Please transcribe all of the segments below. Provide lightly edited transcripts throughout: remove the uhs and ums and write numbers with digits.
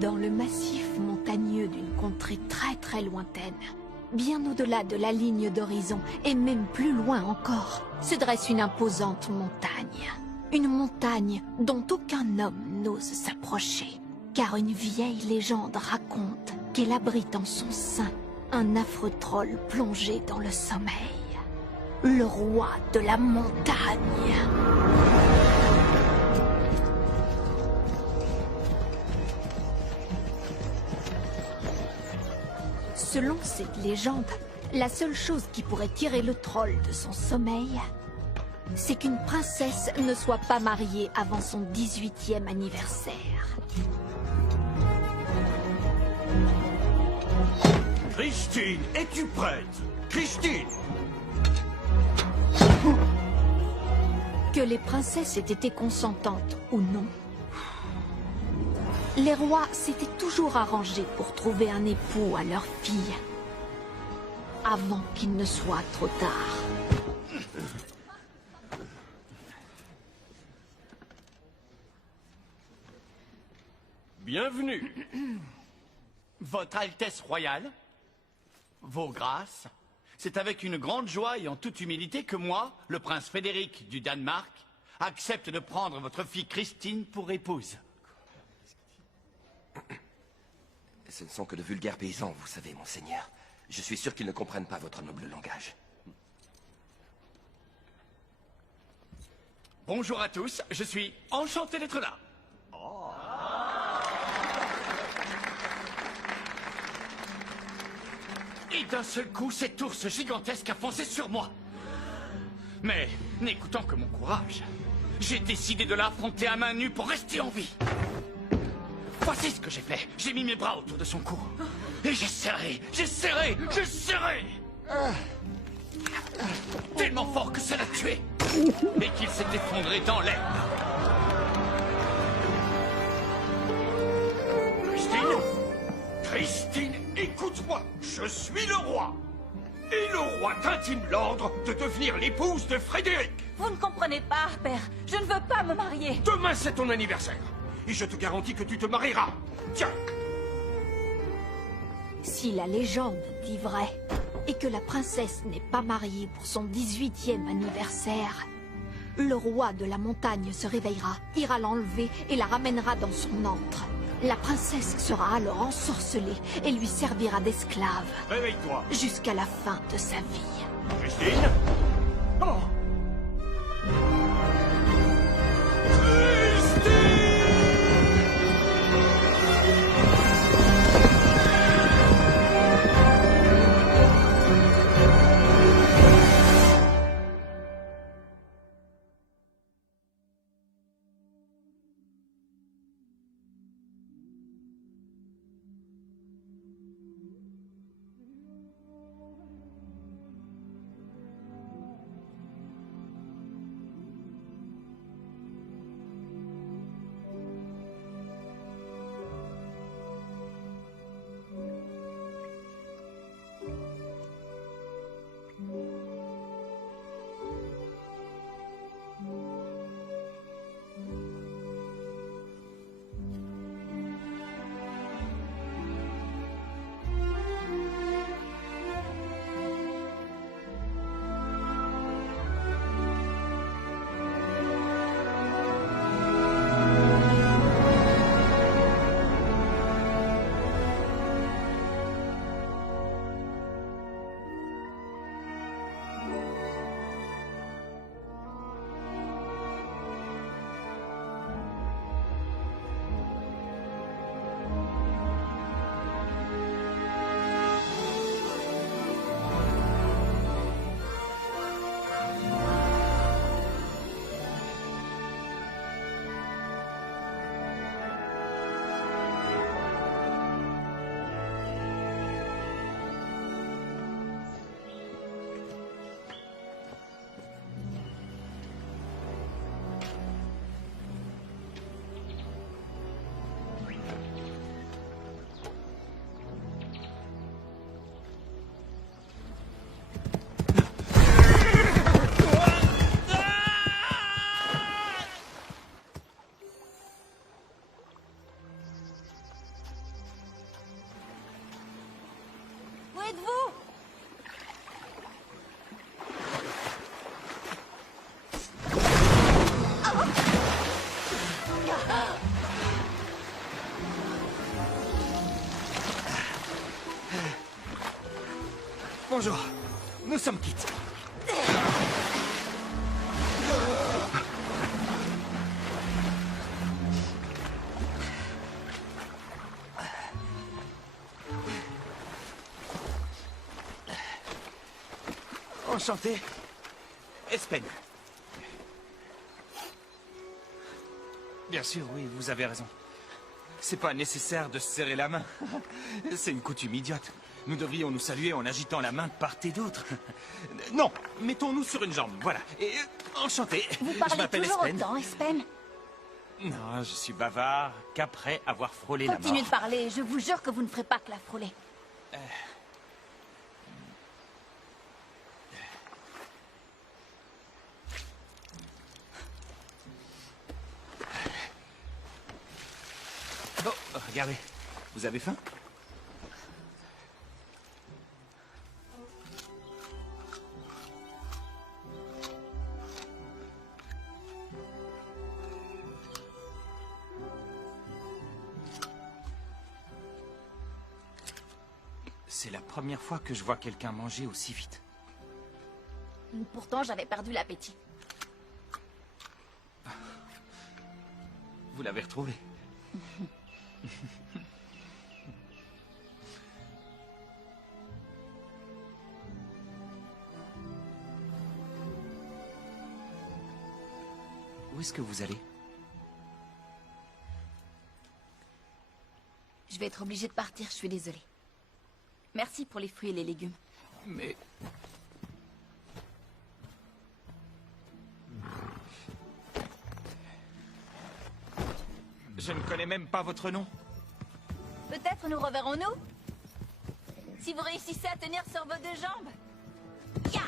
Dans le massif montagneux d'une contrée très très lointaine, bien au-delà de la ligne d'horizon, et même plus loin encore, se dresse une imposante montagne. Une montagne dont aucun homme n'ose s'approcher, car une vieille légende raconte qu'elle abrite en son sein un affreux troll plongé dans le sommeil. Le roi de la montagne. Selon cette légende, la seule chose qui pourrait tirer le troll de son sommeil, c'est qu'une princesse ne soit pas mariée avant son 18e anniversaire. Christine, es-tu prête? Christine! Que les princesses aient été consentantes ou non, les rois s'étaient toujours arrangés pour trouver un époux à leur fille, avant qu'il ne soit trop tard. Bienvenue. Votre Altesse royale, vos grâces, c'est avec une grande joie et en toute humilité que moi, le prince Frédéric du Danemark, accepte de prendre votre fille Christine pour épouse. Ce ne sont que de vulgaires paysans, vous savez, monseigneur. Je suis sûr qu'ils ne comprennent pas votre noble langage. Bonjour à tous, je suis enchanté d'être là. Et d'un seul coup, cet ours gigantesque a foncé sur moi. Mais, n'écoutant que mon courage, j'ai décidé de l'affronter à main nue pour rester en vie. Voici ce que j'ai fait. J'ai mis mes bras autour de son cou. Et j'ai serré, j'ai serré, j'ai serré. Tellement fort que ça l'a tué. Et qu'il s'est effondré dans l'herbe. Christine? Christine, écoute-moi. Je suis le roi. Et le roi t'intime l'ordre de devenir l'épouse de Frédéric. Vous ne comprenez pas, père. Je ne veux pas me marier. Demain, c'est ton anniversaire. Et je te garantis que tu te marieras. Tiens. Si la légende dit vrai, et que la princesse n'est pas mariée pour son 18e anniversaire, le roi de la montagne se réveillera, ira l'enlever et la ramènera dans son antre. La princesse sera alors ensorcelée et lui servira d'esclave. Réveille-toi. Jusqu'à la fin de sa vie. Christine? Oh! Bonjour. Nous sommes quittes. Enchanté. Espen. Bien sûr, oui, vous avez raison. C'est pas nécessaire de se serrer la main. C'est une coutume idiote. Nous devrions nous saluer en agitant la main de part et d'autre. Non, mettons-nous sur une jambe, voilà. Et enchanté. Vous Je parlez m'appelle toujours Espen. autant, Espen. Non, je suis bavard qu'après avoir frôlé la Continuez mort. de parler, je vous jure que vous ne ferez pas que la frôler. Oh, regardez. Vous avez faim? C'est la première fois que je vois quelqu'un manger aussi vite. Pourtant, j'avais perdu l'appétit. Vous l'avez retrouvé. Où est-ce que vous allez? Je vais être obligée de partir, je suis désolée. Merci pour les fruits et les légumes. Mais... Je ne connais même pas votre nom. Peut-être nous reverrons-nous? Si vous réussissez à tenir sur vos deux jambes. Ya!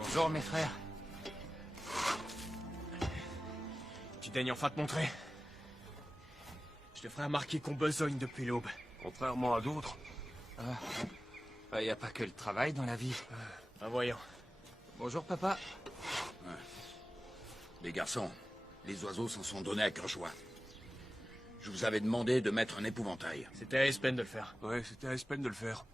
Bonjour mes frères. Tu daignes enfin te montrer? Je te ferai remarquer qu'on besogne depuis l'aube. Contrairement à d'autres. Il n'y a pas que le travail dans la vie. Voyons. Bonjour papa. Les garçons, les oiseaux s'en sont donnés à cœur joie. Je vous avais demandé de mettre un épouvantail. C'était à Espen de le faire. Ouais, c'était à Espen de le faire.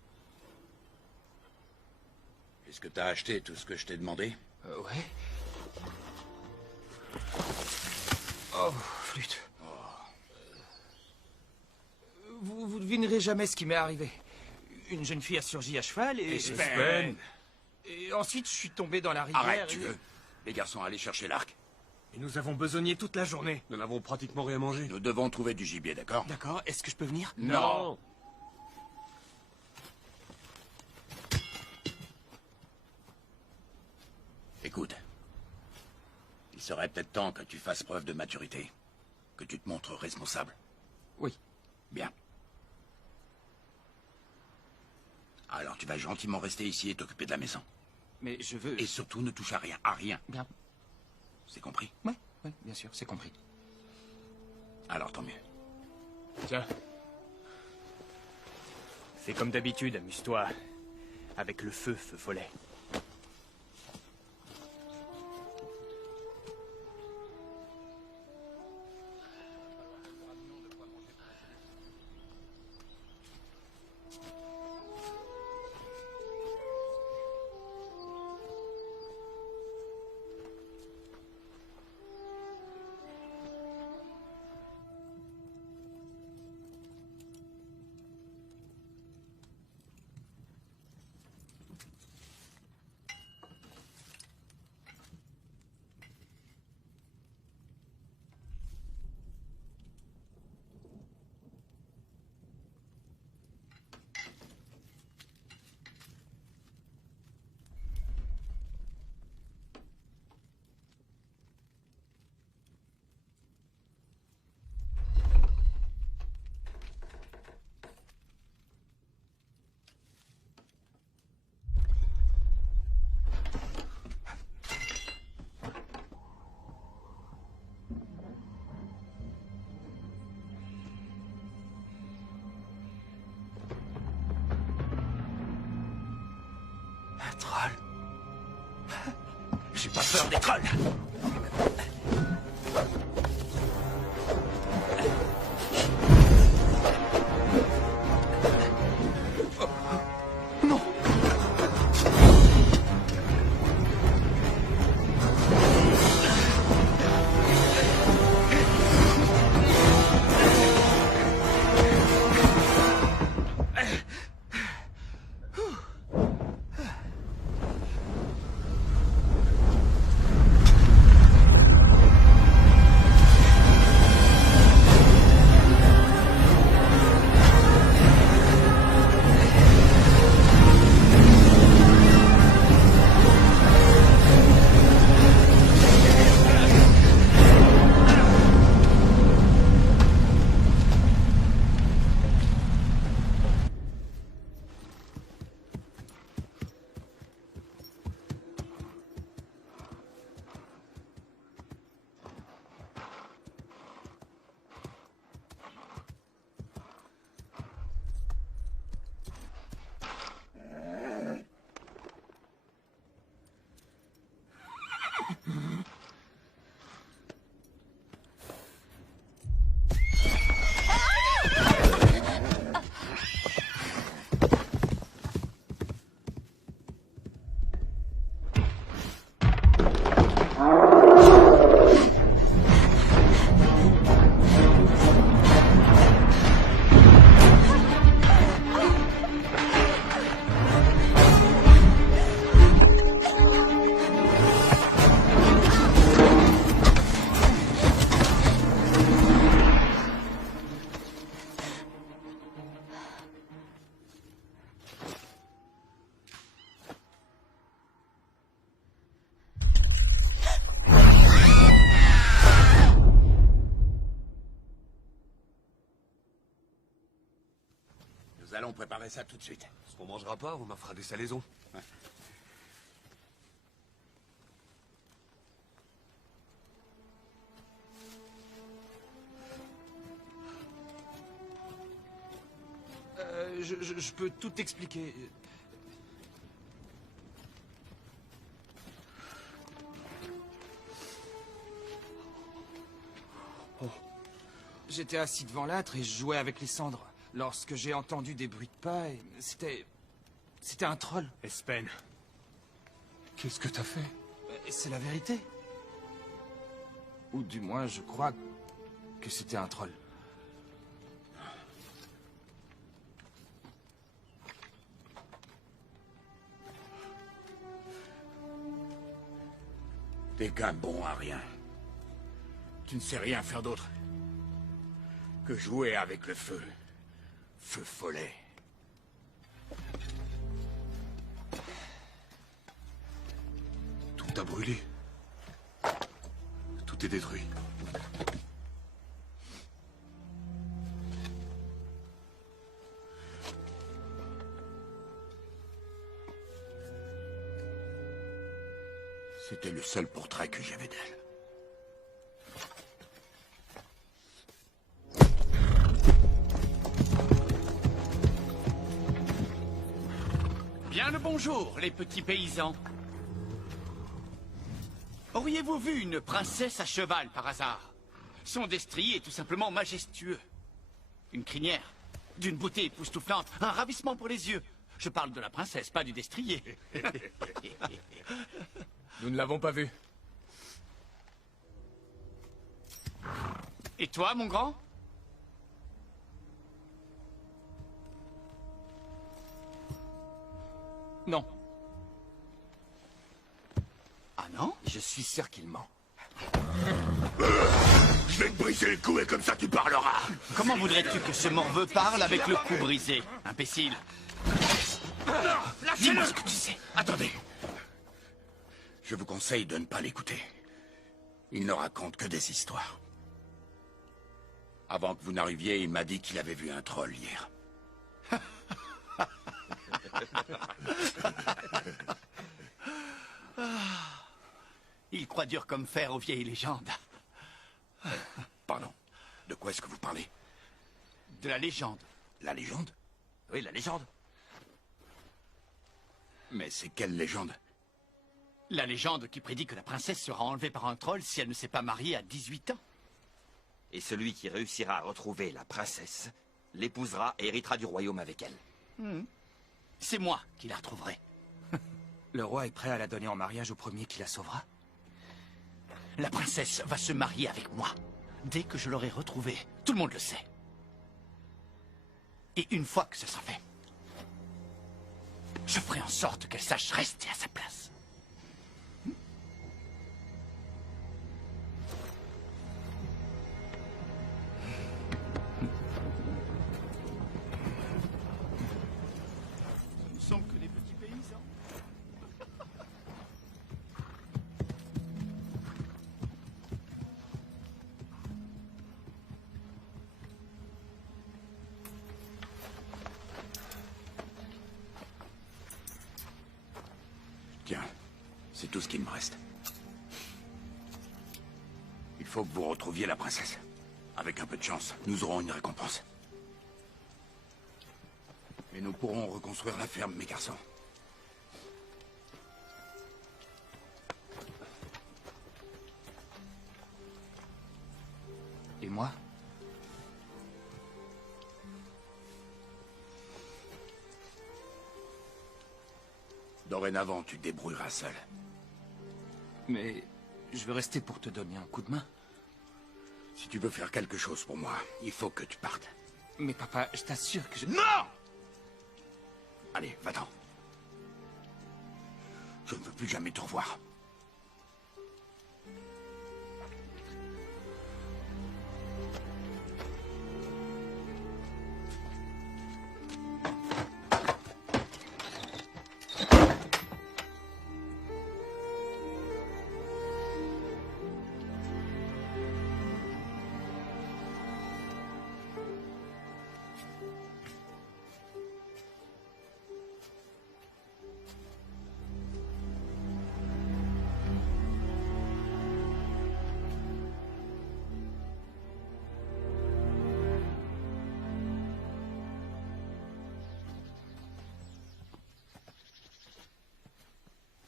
Est-ce que t'as acheté tout ce que je t'ai demandé? Ouais. Oh, flûte. Vous devinerez jamais ce qui m'est arrivé. Une jeune fille a surgi à cheval et... Espen. Et ensuite, je suis tombé dans la rivière. Arrête, tu veux. Les garçons, allez chercher l'arc. Et nous avons besogné toute la journée. Nous n'avons pratiquement rien mangé. Nous devons trouver du gibier, d'accord? D'accord, est-ce que je peux venir? Non. Écoute. Il serait peut-être temps que tu fasses preuve de maturité. Que tu te montres responsable. Oui. Bien. Alors tu vas gentiment rester ici et t'occuper de la maison. Mais je veux... Et surtout ne touche à rien. À rien. Bien. C'est compris? Ouais, bien sûr, c'est compris. Alors tant mieux. Tiens. Fais comme d'habitude, amuse-toi. Avec le feu, feu follet. Un troll? J'ai pas peur des trolls. Non. Nous allons préparer ça tout de suite. Ce qu'on mangera pas, on en fera des salaisons. Je peux tout expliquer. J'étais assis devant l'âtre et je jouais avec les cendres. Lorsque j'ai entendu des bruits de pas, et c'était un troll. Espen. Qu'est-ce que t'as fait? C'est la vérité. Ou du moins, je crois que c'était un troll. T'es qu'un bon à rien. Tu ne sais rien faire d'autre que jouer avec le feu. Feu follet. Tout a brûlé. Tout est détruit. C'était le seul portrait que j'avais d'elle. Bien le bonjour, les petits paysans. Auriez-vous vu une princesse à cheval, par hasard? Son destrier est tout simplement majestueux. Une crinière, d'une beauté époustouflante, un ravissement pour les yeux. Je parle de la princesse, pas du destrier. Nous ne l'avons pas vu. Et toi, mon grand? Non. Ah non? Je suis sûr qu'il ment. Je vais te briser le cou et comme ça tu parleras. Comment voudrais-tu que ce morveux parle avec le cou brisé, imbécile? Dis-moi ce que tu sais. Attendez. Je vous conseille de ne pas l'écouter. Il ne raconte que des histoires. Avant que vous n'arriviez, il m'a dit qu'il avait vu un troll hier. Il croit dur comme fer aux vieilles légendes. Pardon. De quoi est-ce que vous parlez? De la légende. La légende? Oui, la légende. Mais c'est quelle légende? La légende qui prédit que la princesse sera enlevée par un troll si elle ne s'est pas mariée à 18 ans. Et celui qui réussira à retrouver la princesse l'épousera et héritera du royaume avec elle. C'est moi qui la retrouverai. Le roi est prêt à la donner en mariage au premier qui la sauvera? La princesse va se marier avec moi. Dès que je l'aurai retrouvée, tout le monde le sait. Et une fois que ce sera fait, je ferai en sorte qu'elle sache rester à sa place. Ce ne sont que des petits paysans. Tiens, c'est tout ce qu'il me reste. Il faut que vous retrouviez la princesse. Avec un peu de chance, nous aurons une récompense. Et nous pourrons reconstruire la ferme, mes garçons. Et moi? Dorénavant, tu te débrouilleras seul. Mais je veux rester pour te donner un coup de main. Si tu veux faire quelque chose pour moi, il faut que tu partes. Mais papa, je t'assure que je... Non! Allez, va-t'en. Je ne veux plus jamais te revoir.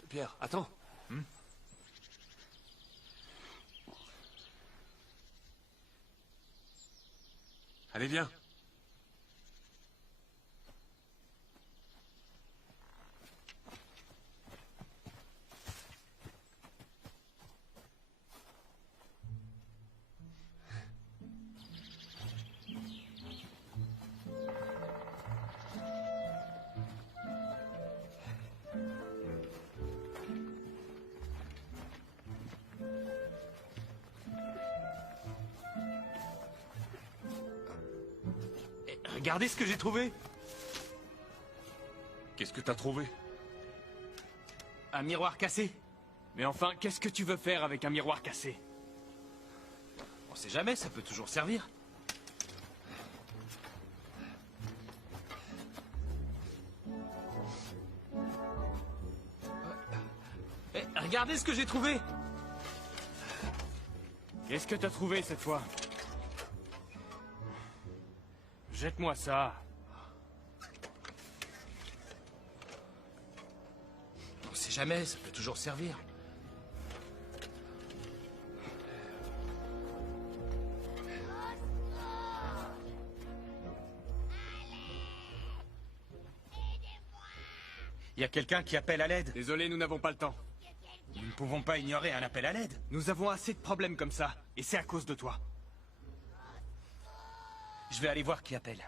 Pierre, attends. Allez, viens. Regardez ce que j'ai trouvé. Qu'est-ce que t'as trouvé? Un miroir cassé. Mais enfin, qu'est-ce que tu veux faire avec un miroir cassé? On sait jamais, ça peut toujours servir. Regardez ce que j'ai trouvé. Qu'est-ce que t'as trouvé cette fois? Jette-moi ça. On sait jamais, ça peut toujours servir. Il y a quelqu'un qui appelle à l'aide. Désolé, nous n'avons pas le temps. Nous ne pouvons pas ignorer un appel à l'aide. Nous avons assez de problèmes comme ça, et c'est à cause de toi. Je vais aller voir qui appelle.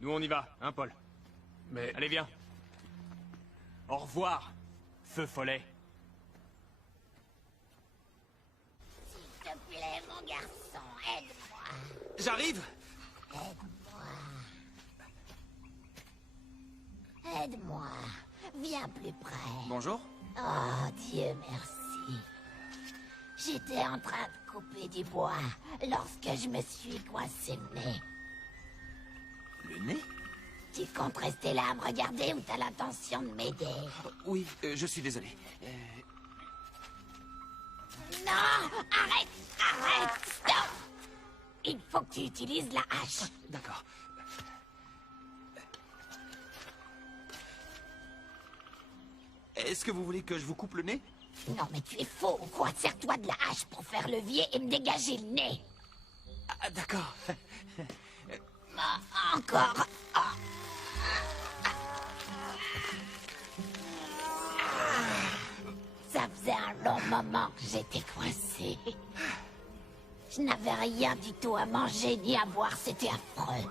Nous, on y va, hein, Paul? Mais... Allez, viens. Au revoir, Feu Follet. S'il te plaît, mon garçon, aide-moi. J'arrive. Aide-moi. Viens plus près. Bonjour. Oh, Dieu merci. J'étais en train de couper du bois lorsque je me suis coincé le nez. Le nez? Tu comptes rester là à me regarder ou t'as l'intention de m'aider? Oui, je suis désolé. Non! Arrête! Arrête! Stop! Il faut que tu utilises la hache. D'accord. Est-ce que vous voulez que je vous coupe le nez? Non, mais tu es faux ou quoi? Sers-toi de la hache pour faire levier et me dégager le nez. Ah, d'accord. Encore. Ça faisait un long moment que j'étais coincée. Je n'avais rien du tout à manger ni à boire, c'était affreux.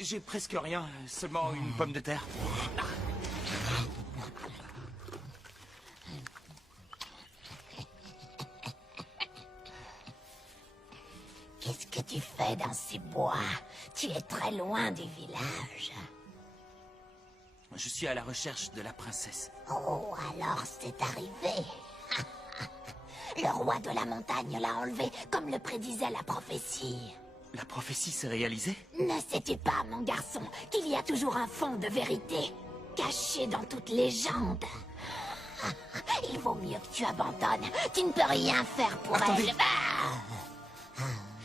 J'ai presque rien, seulement une pomme de terre. Qu'est-ce que tu fais dans ces bois? Tu es très loin du village. Je suis à la recherche de la princesse. Oh, alors c'est arrivé. Le roi de la montagne l'a enlevé, comme le prédisait la prophétie. La prophétie s'est réalisée? Ne sais-tu pas, mon garçon, qu'il y a toujours un fond de vérité, caché dans toute légende? Il vaut mieux que tu abandonnes. Tu ne peux rien faire pour Attendez. elle.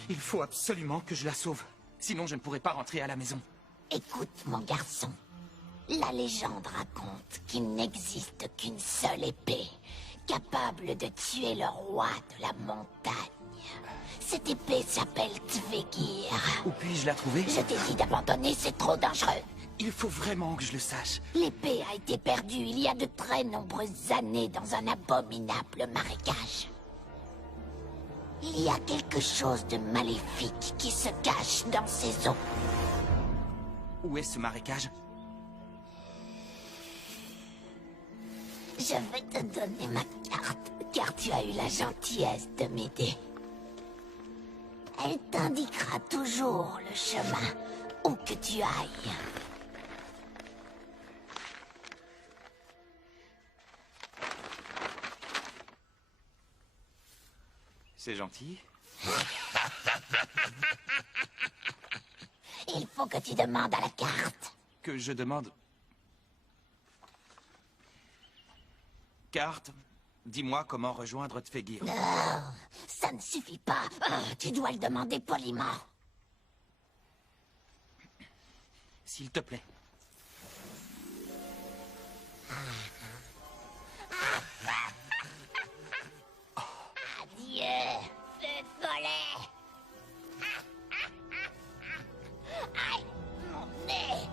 Il faut absolument que je la sauve. Sinon, je ne pourrai pas rentrer à la maison. Écoute, mon garçon. La légende raconte qu'il n'existe qu'une seule épée, capable de tuer le roi de la montagne. Cette épée s'appelle Tvegir. Où puis-je la trouver? Je t'ai dit d'abandonner, c'est trop dangereux. Il faut vraiment que je le sache. L'épée a été perdue il y a de très nombreuses années dans un abominable marécage. Il y a quelque chose de maléfique qui se cache dans ces eaux. Où est ce marécage? Je vais te donner ma carte, car tu as eu la gentillesse de m'aider. Elle t'indiquera toujours le chemin, où que tu ailles. C'est gentil. Il faut que tu demandes à la carte. Que je demande... Carte, dis-moi comment rejoindre Tvegir. Non, ça ne suffit pas. Tu dois le demander poliment. S'il te plaît. Adieu, feu follet. Aïe, mon nez.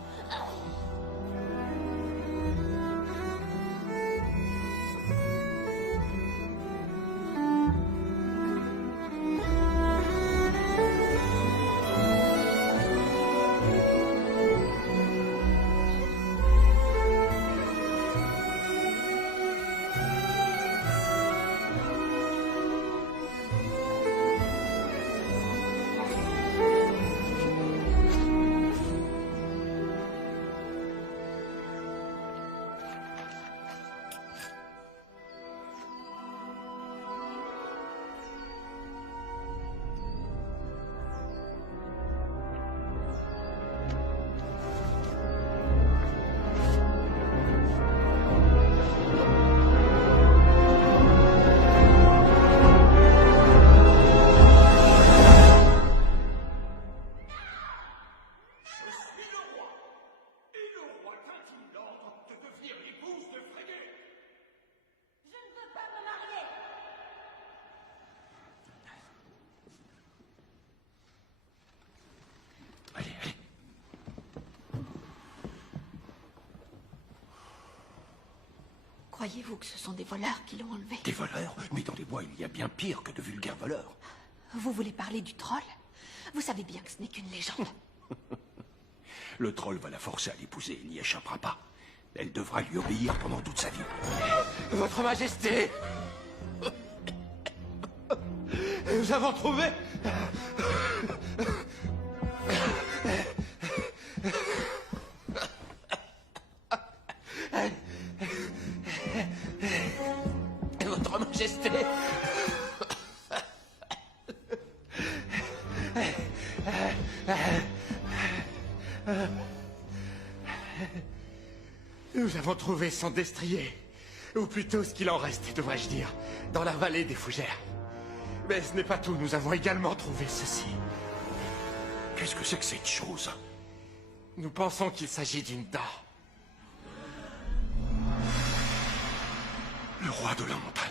Croyez-vous que ce sont des voleurs qui l'ont enlevé? Des voleurs? Mais dans les bois, il y a bien pire que de vulgaires voleurs. Vous voulez parler du troll? Vous savez bien que ce n'est qu'une légende. Le troll va la forcer à l'épouser, il n'y échappera pas. Elle devra lui obéir pendant toute sa vie. Votre Majesté! Nous avons trouvé... Votre Majesté! Nous avons trouvé son destrier. Ou plutôt ce qu'il en reste, devrais-je dire, dans la vallée des Fougères. Mais ce n'est pas tout, nous avons également trouvé ceci. Qu'est-ce que c'est que cette chose? Nous pensons qu'il s'agit d'une dent. Le roi de la montagne.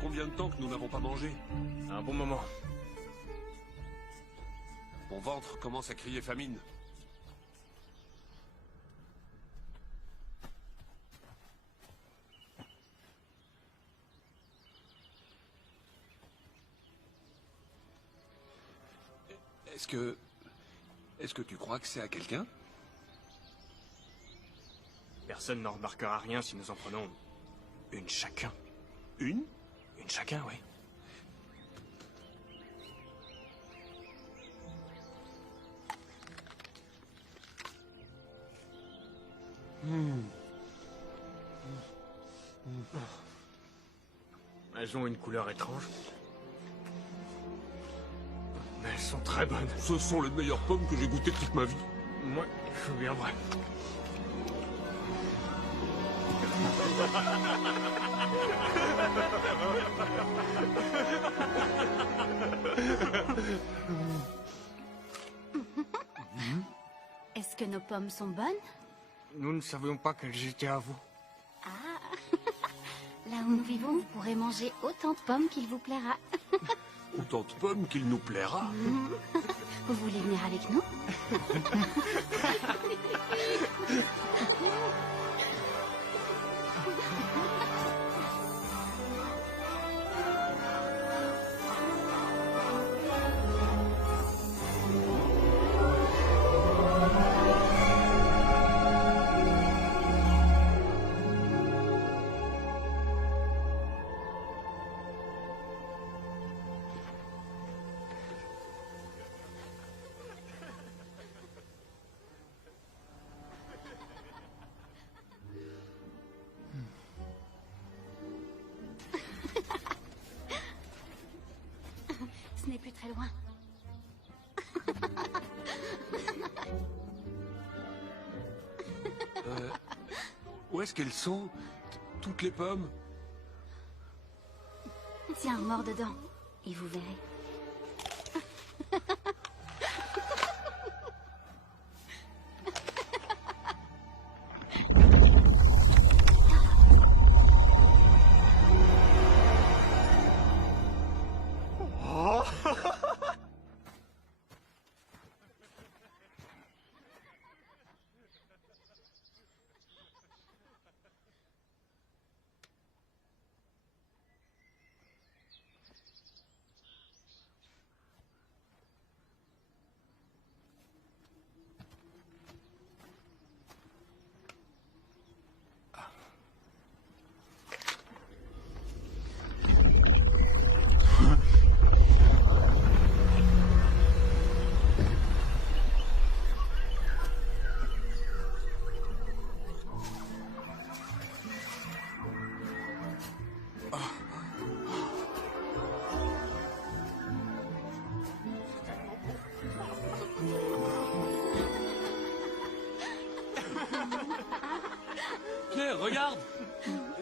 Combien de temps que nous n'avons pas mangé? Un bon moment. Mon ventre commence à crier famine. Est-ce que tu crois que c'est à quelqu'un? Personne n'en remarquera rien si nous en prenons une chacun. Une chacun, oui. Elles ont une couleur étrange. Mais elles sont très bonnes. Ce sont les meilleures pommes que j'ai goûtées toute ma vie. Moi, je veux bien vrai. Est-ce que nos pommes sont bonnes? Nous ne savions pas qu'elles étaient à vous. Là où nous vivons, vous pourrez manger autant de pommes qu'il vous plaira. Autant de pommes qu'il nous plaira. Vous voulez venir avec nous? Ce n'est plus très loin. Où est-ce qu'elles sont? Toutes les pommes? Tiens, mord dedans. Et vous verrez.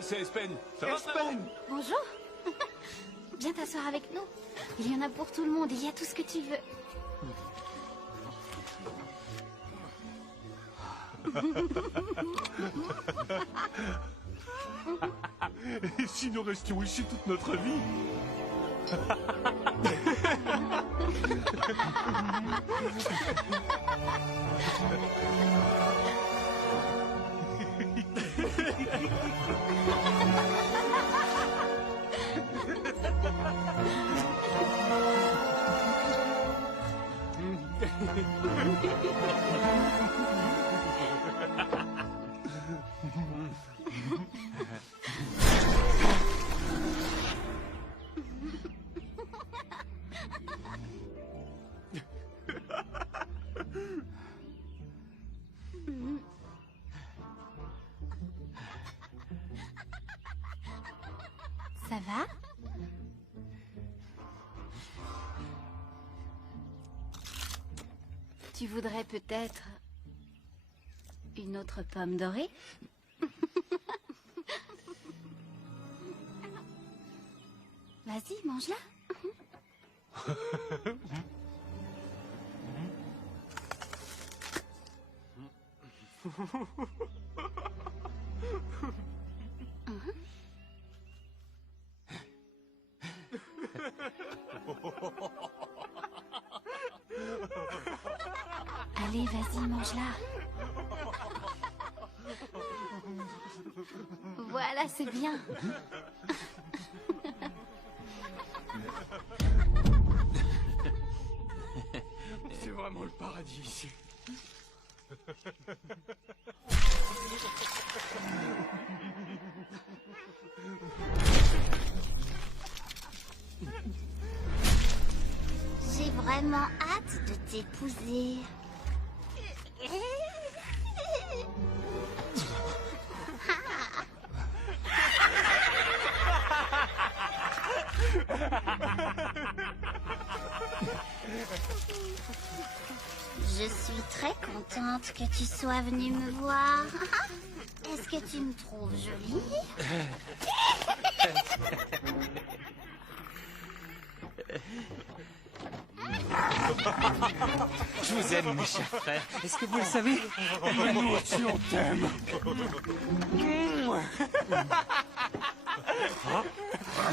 c'est Espen. Ça va, frérot? Bonjour. Viens t'asseoir avec nous. Il y en a pour tout le monde, il y a tout ce que tu veux. Et si nous restions ici toute notre vie? Ça va? Tu voudrais peut-être une autre pomme dorée? Vas-y, mange-la. Allez, vas-y, mange-la. Voilà, c'est bien. C'est vraiment le paradis ici. J'ai vraiment hâte de t'épouser. Je suis très contente que tu sois venue me voir. Est-ce que tu me trouves jolie? Je vous aime, mes chers frères. Est-ce que vous le savez? Nous aussi, on t'aime.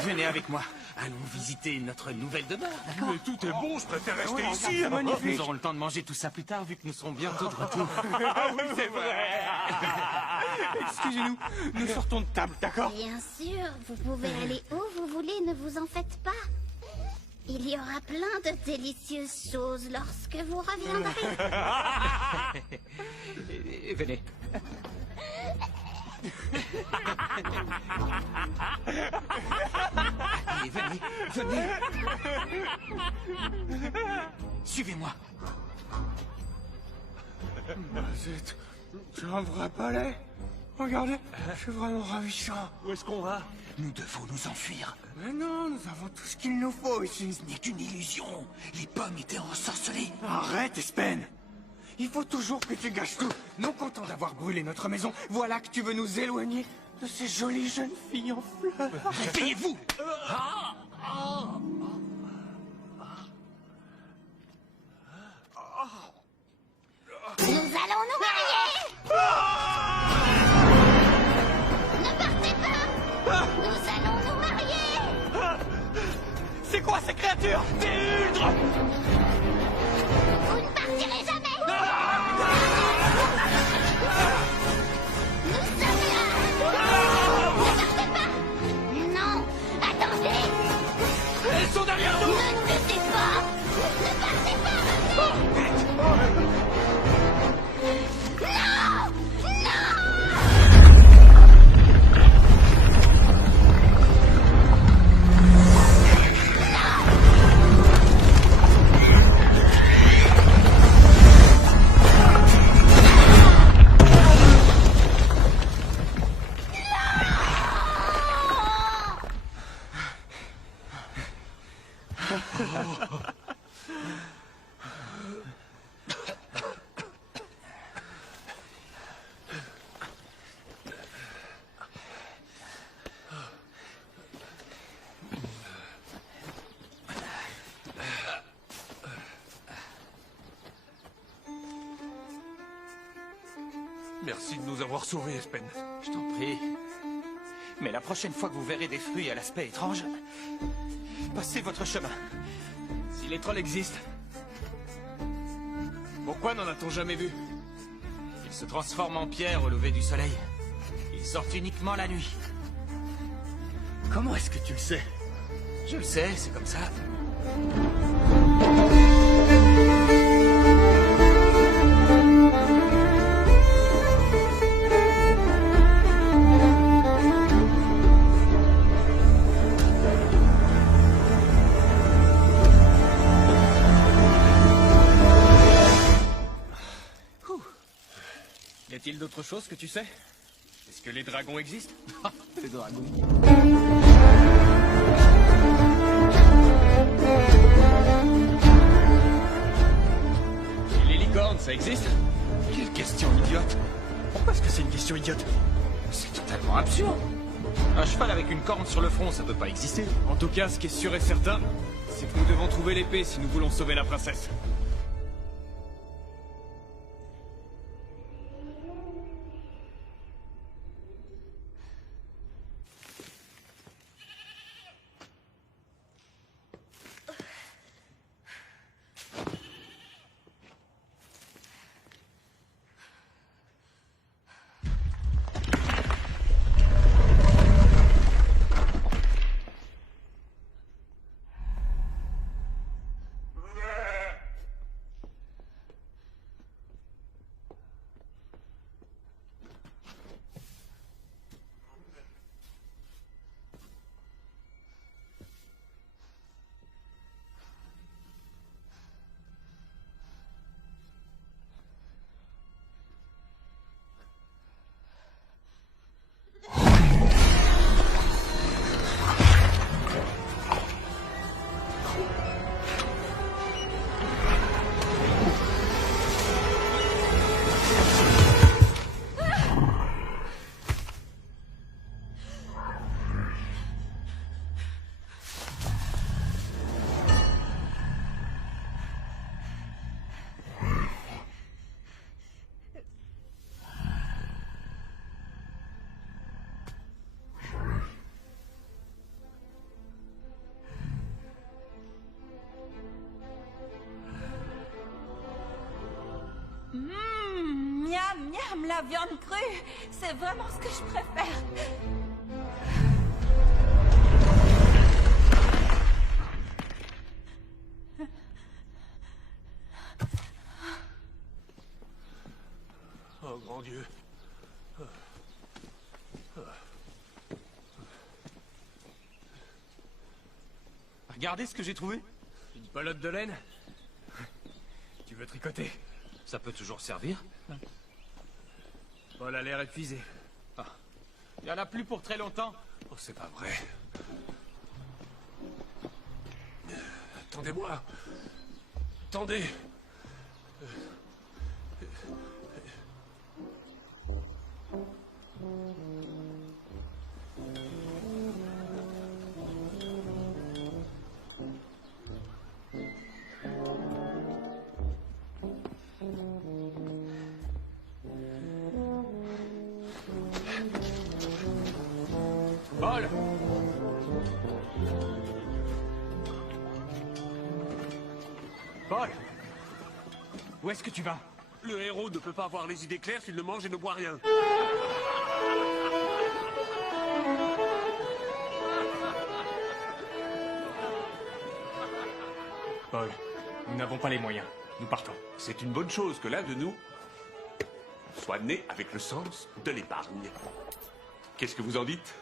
Venez avec moi. Allons visiter notre nouvelle demeure, d'accord? Mais tout est bon, je préfère rester ici. C'est magnifique. Nous aurons le temps de manger tout ça plus tard, vu que nous serons bientôt de retour. Ah oui, c'est vrai. Excusez-nous, nous sortons de table, d'accord? Bien sûr, vous pouvez aller où vous voulez, ne vous en faites pas. Il y aura plein de délicieuses choses lorsque vous reviendrez. Venez. Allez, venez. Suivez-moi. Zut, tu as un vrai palais. Regardez, c'est vraiment ravissant. Où est-ce qu'on va? Nous devons nous enfuir. Mais non, nous avons tout ce qu'il nous faut ici. Ce n'est qu'une illusion. Les pommes étaient ensorcelées. Arrête, Espen. Il faut toujours que tu gâches tout. Non content d'avoir brûlé notre maison, voilà que tu veux nous éloigner de ces jolies jeunes filles en fleurs. Réveillez-vous. Nous allons nous marier. Ne partez pas. Nous allons nous marier. C'est quoi ces créatures? Des huldres! Vous ne partirez jamais. Nous sommes là. Ne partez pas. Non, attendez. Elles sont derrière nous! Ne quittez pas. Ne partez pas. Merci de nous avoir sauvés, Espen. Je t'en prie. Mais la prochaine fois que vous verrez des fruits à l'aspect étrange, passez votre chemin. Si les trolls existent, pourquoi n'en a-t-on jamais vu? Ils se transforment en pierre au lever du soleil. Ils sortent uniquement la nuit. Comment est-ce que tu le sais? Je le sais, c'est comme ça. Y a-t-il d'autres choses que tu sais? Est-ce que les dragons existent? Les dragons. Et les licornes, ça existe? Quelle question idiote! Pourquoi est-ce que c'est une question idiote? C'est totalement absurde! Un cheval avec une corne sur le front, ça peut pas exister. En tout cas, ce qui est sûr et certain, c'est que nous devons trouver l'épée si nous voulons sauver la princesse. Miam, miam, la viande crue, c'est vraiment ce que je préfère. Oh, grand Dieu. Regardez ce que j'ai trouvé. Une pelote de laine? Tu veux tricoter? Ça peut toujours servir. Paul a l'air épuisé. Il y en a plus pour très longtemps. Oh, c'est pas vrai. Attendez-moi. Attendez. Paul! Paul! Où est-ce que tu vas? Le héros ne peut pas avoir les idées claires s'il ne mange et ne boit rien. Paul, nous n'avons pas les moyens. Nous partons. C'est une bonne chose que l'un de nous soit né avec le sens de l'épargne. Qu'est-ce que vous en dites?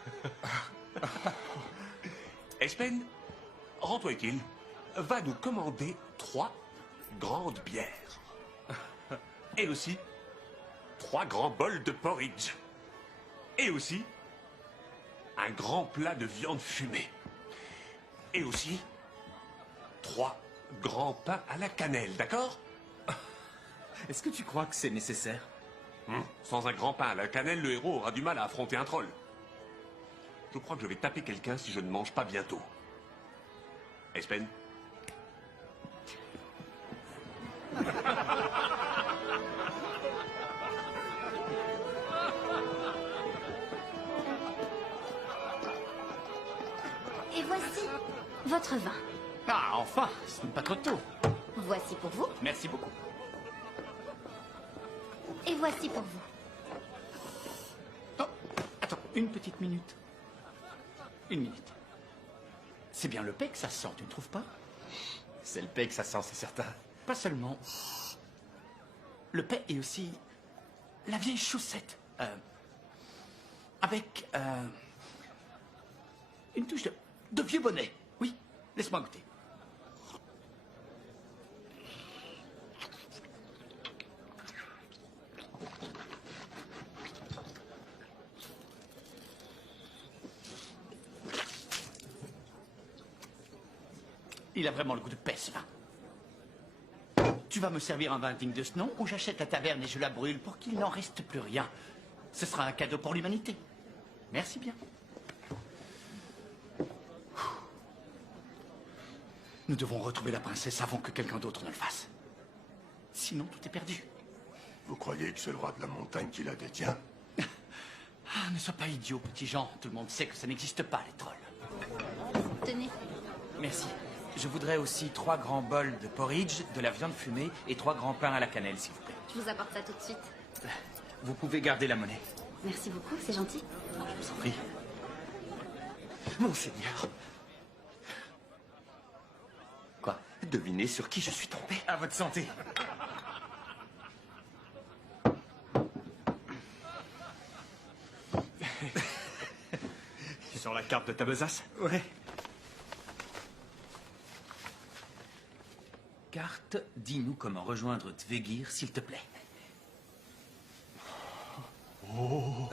Espen, rends-toi utile, va nous commander 3 grandes bières. Et aussi 3 grands bols de porridge. Et aussi un grand plat de viande fumée. Et aussi 3 grands pains à la cannelle, d'accord? Est-ce que tu crois que c'est nécessaire? Sans un grand pain à la cannelle, le héros aura du mal à affronter un troll. Je crois que je vais taper quelqu'un si je ne mange pas bientôt. Espen? Et voici votre vin. Ah, enfin, ce n'est pas trop tôt. Voici pour vous. Merci beaucoup. Et voici pour vous. Oh, attends, une petite minute. Une minute. C'est bien le paix que ça sent, tu ne trouves pas? C'est le paix que ça sent, c'est certain. Pas seulement. Le paix et aussi la vieille chaussette. Avec une touche de vieux bonnet. Oui, laisse-moi goûter. Il a vraiment le goût de paix, ce vin. Tu vas me servir un vin digne de ce nom ou j'achète la taverne et je la brûle pour qu'il n'en reste plus rien. Ce sera un cadeau pour l'humanité. Merci bien. Nous devons retrouver la princesse avant que quelqu'un d'autre ne le fasse. Sinon, tout est perdu. Vous croyez que c'est le roi de la montagne qui la détient? Ah, ne sois pas idiot, petit Jean. Tout le monde sait que ça n'existe pas, les trolls. Tenez. Merci. Je voudrais aussi 3 grands bols de porridge, de la viande fumée et 3 grands pains à la cannelle, s'il vous plaît. Je vous apporte ça tout de suite. Vous pouvez garder la monnaie. Merci beaucoup, c'est gentil. Je vous en prie. Monseigneur. Quoi? Devinez sur qui je suis tombé? À votre santé. Sur la carte de ta besace? Ouais. Carte, dis-nous comment rejoindre Tvegir, s'il te plaît. Oh.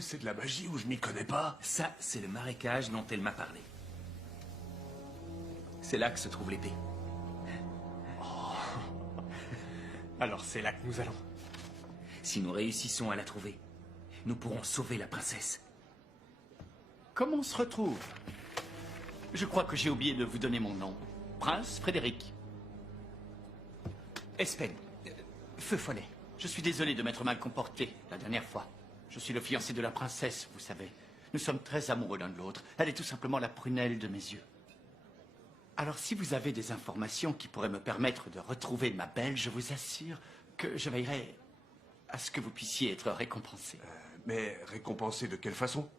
C'est de la magie ou je m'y connais pas? Ça, c'est le marécage dont elle m'a parlé. C'est là que se trouve l'épée. Alors c'est là que nous allons. Si nous réussissons à la trouver, nous pourrons sauver la princesse. Comment on se retrouve? Je crois que j'ai oublié de vous donner mon nom. Prince Frédéric. Espen. Feu follet. Je suis désolé de m'être mal comporté la dernière fois. Je suis le fiancé de la princesse, vous savez. Nous sommes très amoureux l'un de l'autre. Elle est tout simplement la prunelle de mes yeux. Alors si vous avez des informations qui pourraient me permettre de retrouver ma belle, je vous assure que je veillerai à ce que vous puissiez être récompensé. Mais récompensé de quelle façon?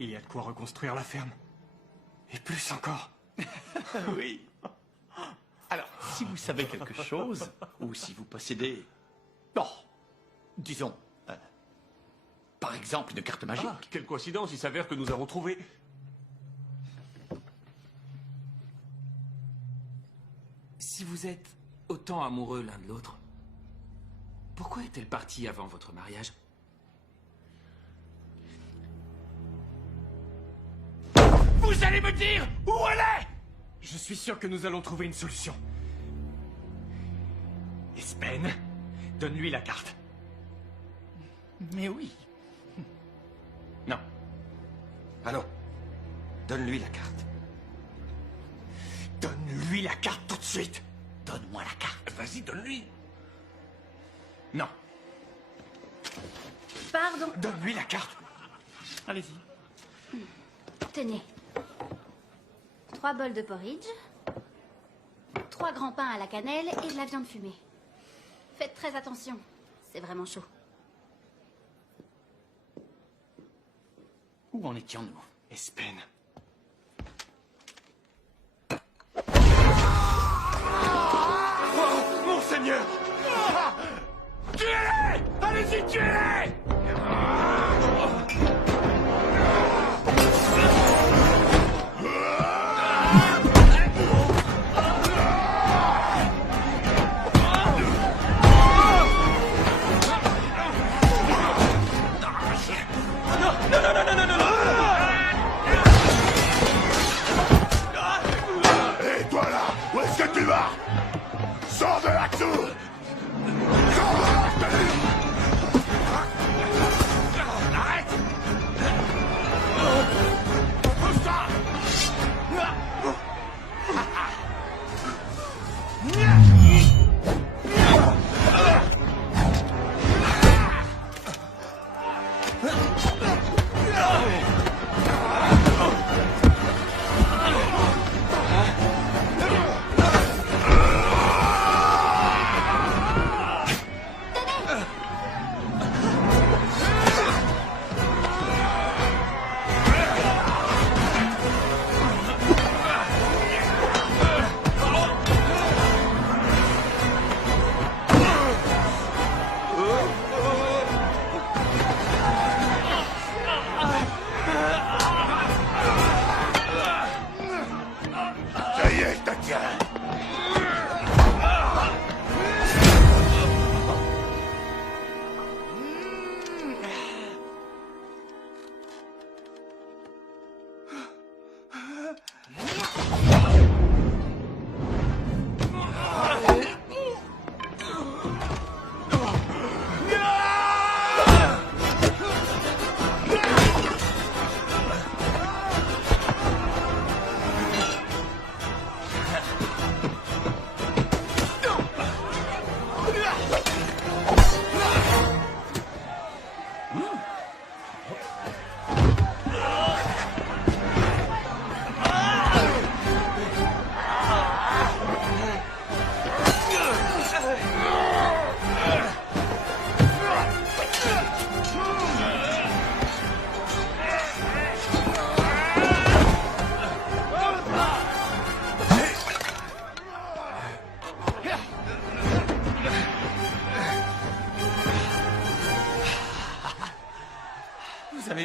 Il y a de quoi reconstruire la ferme. Et plus encore. Oui. Alors, si vous savez quelque chose, ou si vous possédez... Oh, disons... par exemple, une carte magique. Ah, quelle coïncidence, il s'avère que nous avons trouvé... Si vous êtes autant amoureux l'un de l'autre, pourquoi est-elle partie avant votre mariage? Vous allez me dire où elle est? Je suis sûr que nous allons trouver une solution. Espen, donne-lui la carte. Mais oui. Non. Ah non. Donne-lui la carte. Donne-lui la carte tout de suite. Donne-moi la carte. Vas-y, donne-lui. Non. Pardon. Donne-lui la carte. Allez-y. Tenez. 3 bols de porridge, 3 grands pains à la cannelle et de la viande fumée. Faites très attention, c'est vraiment chaud. Où en étions-nous? Espen. Oh, Monseigneur! Tuez-les! Allez-y, tuez-les! Et toi là, où est-ce que tu vas? Sors de la tour! Sors de là, je te dis! Arrête! Pousse-toi!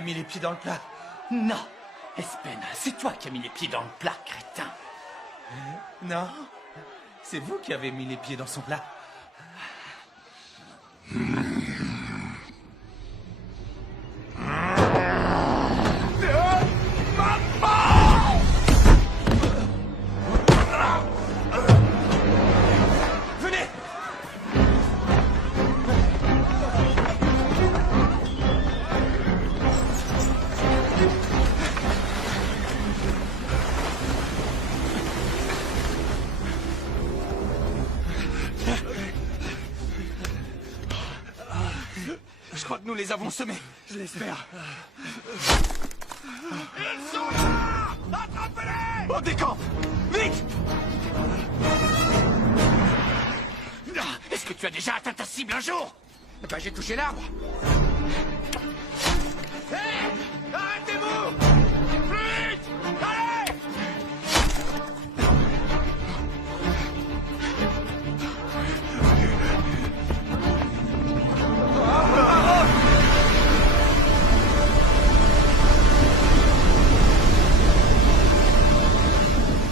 mis les pieds dans le plat. Non, Espen, c'est toi qui as mis les pieds dans le plat, crétin. Non, c'est vous qui avez mis les pieds dans son plat. Venez! Je crois que nous les avons semés. Je l'espère. Ils sont là! Attrapez-les! On décampe! Vite! Est-ce que tu as déjà atteint ta cible un jour? Ben, j'ai touché l'arbre. Hé! Arrêtez-vous! Plus vite! Allez!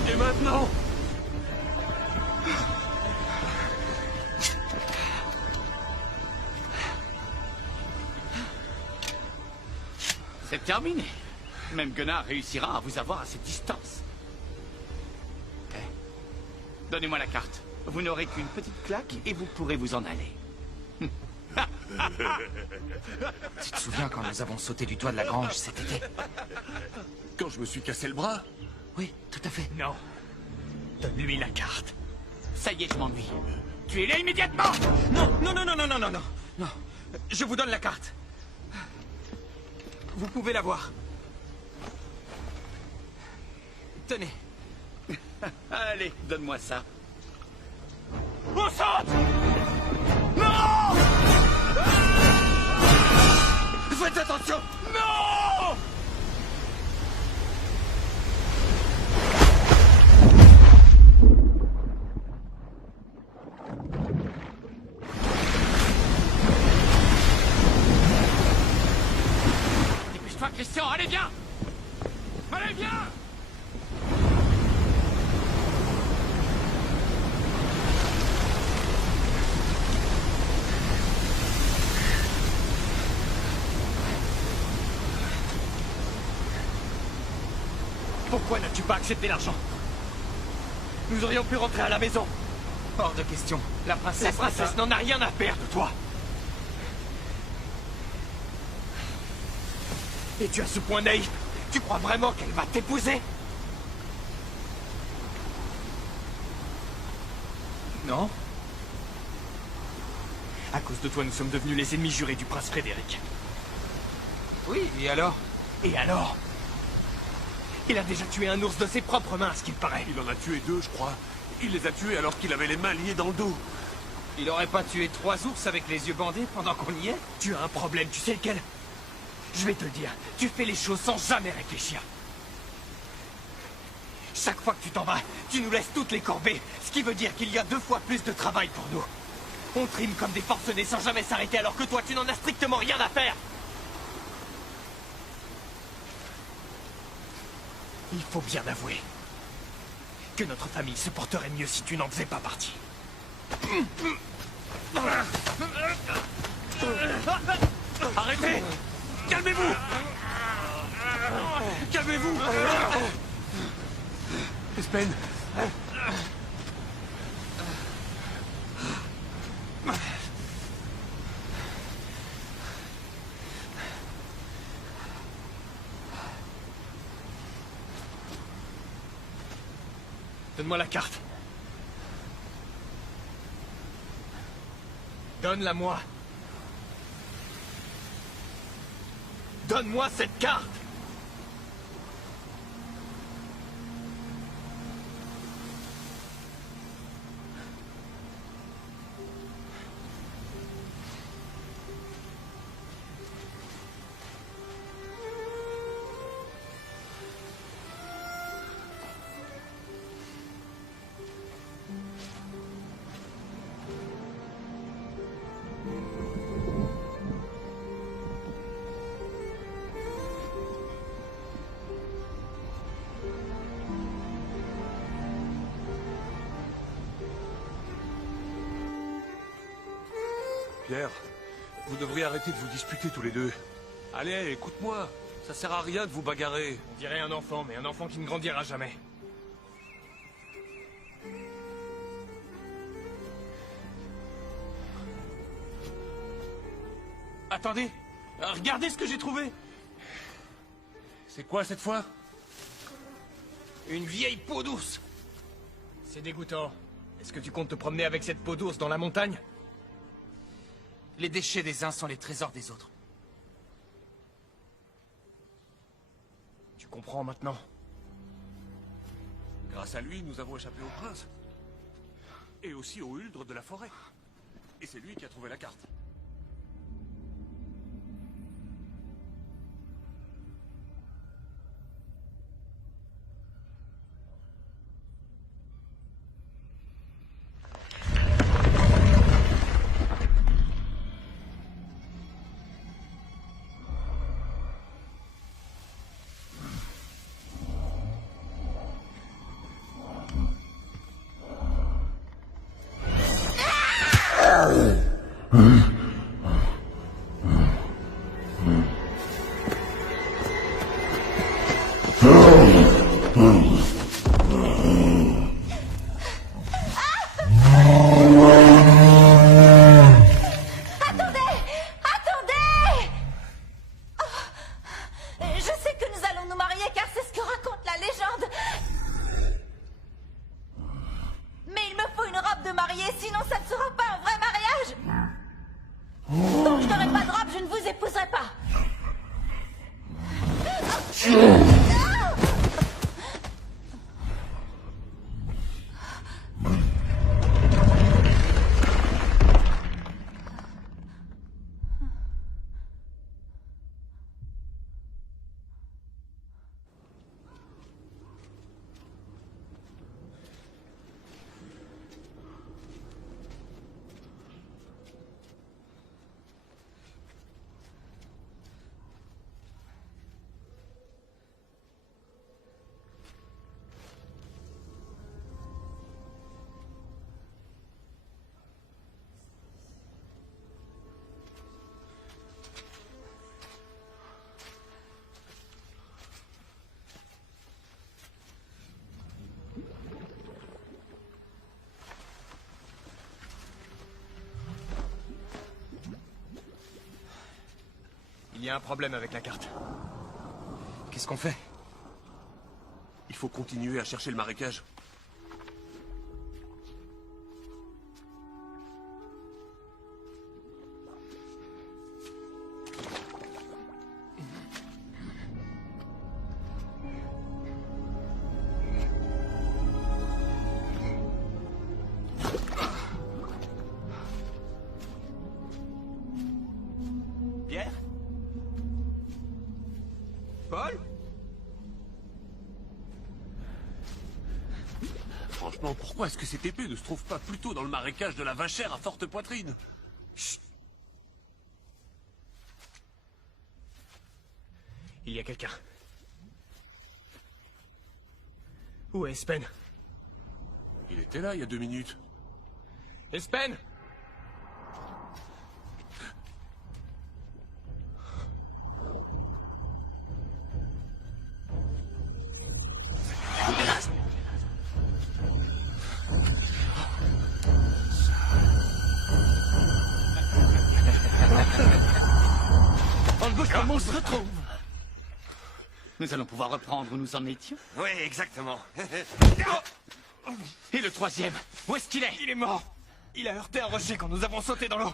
Et maintenant? C'est terminé. Même Gunnar réussira à vous avoir à cette distance. Eh, donnez-moi la carte. Vous n'aurez qu'une petite claque et vous pourrez vous en aller. Tu te souviens quand nous avons sauté du toit de la grange cet été? Quand je me suis cassé le bras? Oui, tout à fait. Non. Donne-lui la carte. Ça y est, je m'ennuie. Tuez-les immédiatement! Non, non, non, non, non, non, non, non. Non. Je vous donne la carte. Vous pouvez la voir. Tenez. Allez, donne-moi ça. On saute! Non! Faites attention! Non! Dépêche-toi, Christian, allez, viens! Allez, viens! Pourquoi n'as-tu pas accepté l'argent? Nous aurions pu rentrer à la maison. Hors de question. La princesse n'en a rien à faire de toi. Et tu as ce point naïf. Tu crois vraiment qu'elle va t'épouser? Non. À cause de toi, nous sommes devenus les ennemis jurés du prince Frédéric. Oui, et alors? Et alors? Il a déjà tué un ours de ses propres mains, à ce qu'il paraît. Il en a tué 2, je crois. Il les a tués alors qu'il avait les mains liées dans le dos. Il aurait pas tué 3 ours avec les yeux bandés pendant qu'on y est? Tu as un problème, tu sais lequel? Je vais te le dire, tu fais les choses sans jamais réfléchir. Chaque fois que tu t'en vas, tu nous laisses toutes les corvées, ce qui veut dire qu'il y a 2 fois plus de travail pour nous. On trime comme des forcenés sans jamais s'arrêter alors que toi, tu n'en as strictement rien à faire. Il faut bien avouer que notre famille se porterait mieux si tu n'en faisais pas partie. Arrêtez! Calmez-vous! Calmez-vous! Espen! Donne-moi la carte. Donne-la-moi. Donne-moi cette carte. Pierre, vous devriez arrêter de vous disputer tous les deux. Allez, écoute-moi. Ça sert à rien de vous bagarrer. On dirait un enfant, mais un enfant qui ne grandira jamais. Attendez, regardez ce que j'ai trouvé. C'est quoi cette fois? Une vieille peau d'ours. C'est dégoûtant. Est-ce que tu comptes te promener avec cette peau d'ours dans la montagne? Les déchets des uns sont les trésors des autres. Tu comprends maintenant? Grâce à lui, nous avons échappé au prince. Et aussi au huldre de la forêt. Et c'est lui qui a trouvé la carte. Il y a un problème avec la carte. Qu'est-ce qu'on fait? Il faut continuer à chercher le marécage. Pierre? Paul? Franchement, pourquoi est-ce que cette épée ne se trouve pas plutôt dans le marécage de la Vachère à forte poitrine? Chut. Il y a quelqu'un. Où est Espen? Il était là il y a 2 minutes. Espen! Comment on se retrouve? Nous allons pouvoir reprendre où nous en étions. Oui, exactement. Et le troisième, où est-ce qu'il est? Il est mort! Il a heurté un rocher quand nous avons sauté dans l'eau.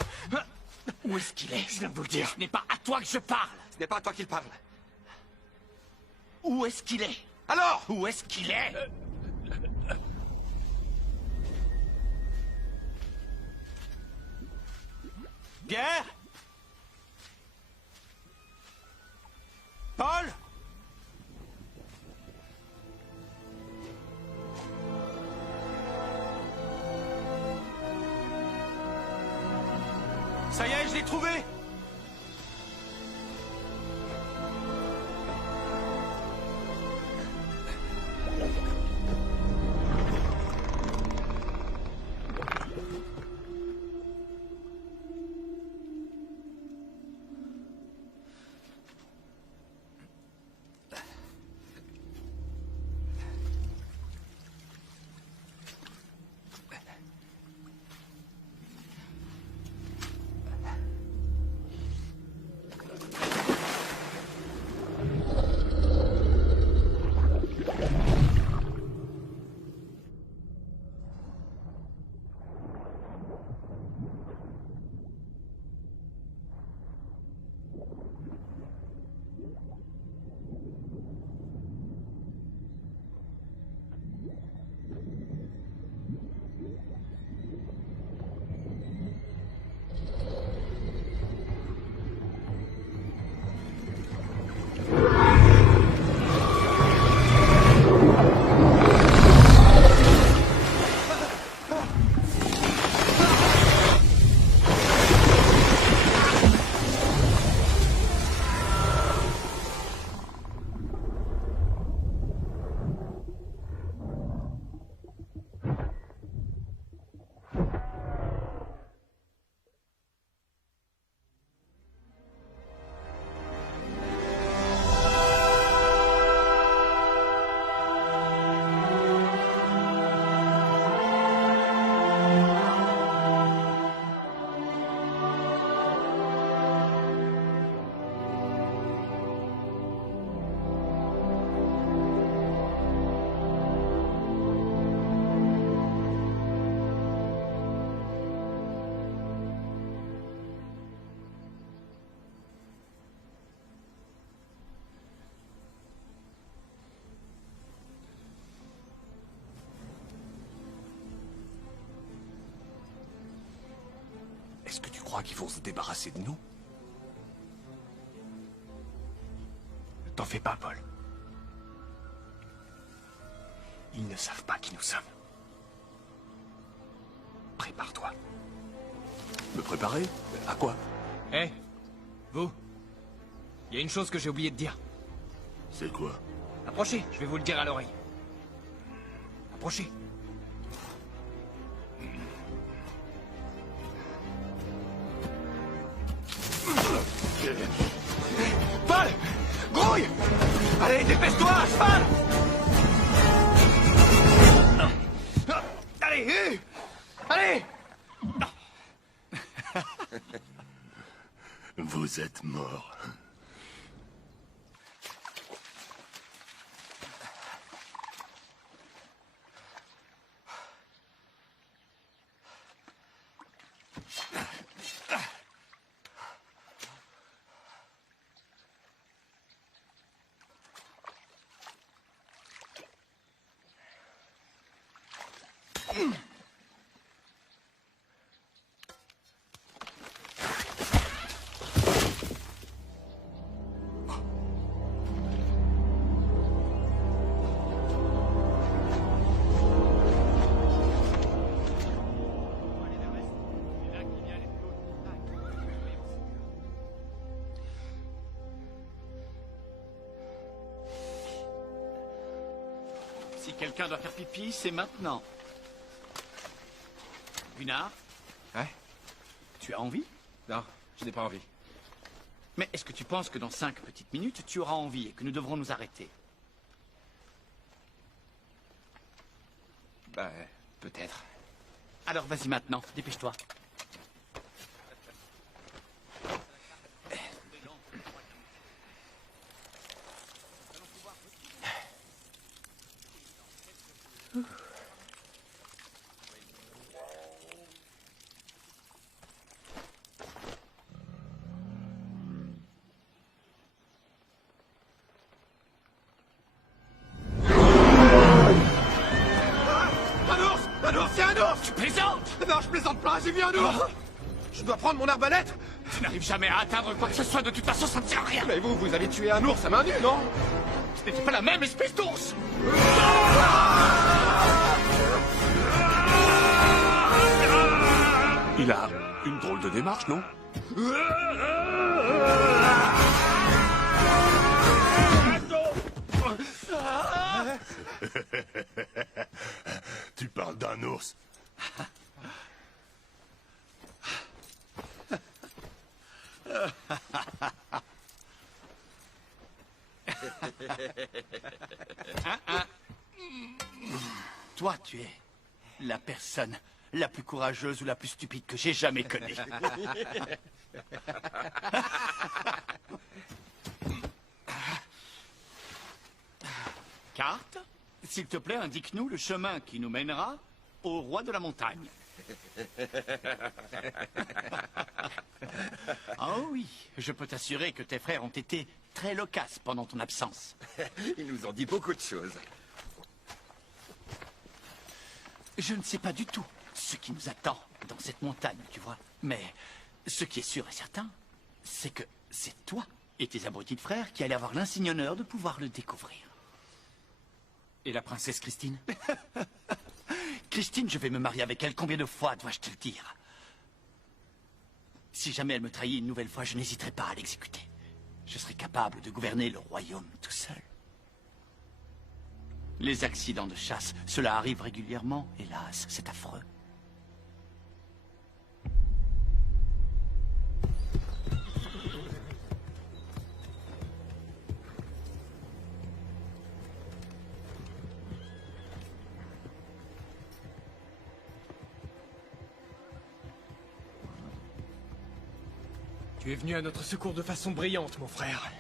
Où est-ce qu'il est? Je viens de vous le dire. Ce n'est pas à toi que je parle. Ce n'est pas à toi qu'il parle. Où est-ce qu'il est? Alors? Où est-ce qu'il est? Pierre? Paul? Ça y est, je l'ai trouvé! Est-ce que tu crois qu'ils vont se débarrasser de nous? T'en fais pas, Paul. Ils ne savent pas qui nous sommes. Prépare-toi. Me préparer? À quoi? Hé, vous. Il y a une chose que j'ai oublié de dire. C'est quoi? Approchez, je vais vous le dire à l'oreille. Approchez. Paul! Grouille! Allez, dépêche-toi, à cheval! Allez, allez! Vous êtes mort. Si quelqu'un doit faire pipi, c'est maintenant. Gunnar? Ouais? Tu as envie? Non, je n'ai pas envie. Mais est-ce que tu penses que dans 5 petites minutes, tu auras envie et que nous devrons nous arrêter? Bah, peut-être. Alors vas-y maintenant, dépêche-toi. Un ours, c'est un ours! Tu plaisantes? Non, je plaisante pas, j'ai vu un ours! Je dois prendre mon arbalète? Tu n'arrives jamais à atteindre quoi que ce soit, de toute façon ça ne sert à rien! Mais vous avez tué un ours à main nue, non? Ce n'était pas la même espèce d'ours! Il a une drôle de démarche, non? Tu parles d'un ours. Toi, tu es la personne la plus courageuse ou la plus stupide que j'ai jamais connue. Carte, s'il te plaît, indique-nous le chemin qui nous mènera au roi de la montagne. Oh oui, je peux t'assurer que tes frères ont été très loquaces pendant ton absence. Ils nous ont dit beaucoup de choses. Je ne sais pas du tout ce qui nous attend dans cette montagne, tu vois. Mais ce qui est sûr et certain, c'est que c'est toi et tes abrutis de frères qui allez avoir l'insigne honneur de pouvoir le découvrir. Et la princesse Christine? Christine, je vais me marier avec elle. Combien de fois dois-je te le dire? Si jamais elle me trahit une nouvelle fois, je n'hésiterai pas à l'exécuter. Je serai capable de gouverner le royaume tout seul. Les accidents de chasse, cela arrive régulièrement, hélas, c'est affreux. Tu es venu à notre secours de façon brillante, mon frère.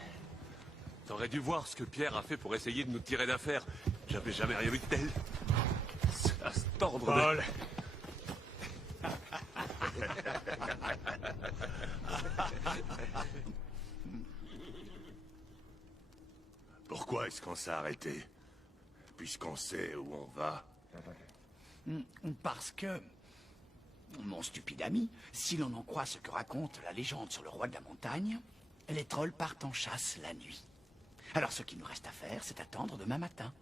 T'aurais dû voir ce que Pierre a fait pour essayer de nous tirer d'affaire. J'avais jamais rien vu de tel. C'est à se tordre. Paul. Pourquoi est-ce qu'on s'est arrêté? Puisqu'on sait où on va. Parce que Mon stupide ami, si l'on en croit ce que raconte la légende sur le roi de la montagne, les trolls partent en chasse la nuit. Alors ce qu'il nous reste à faire, c'est attendre demain matin.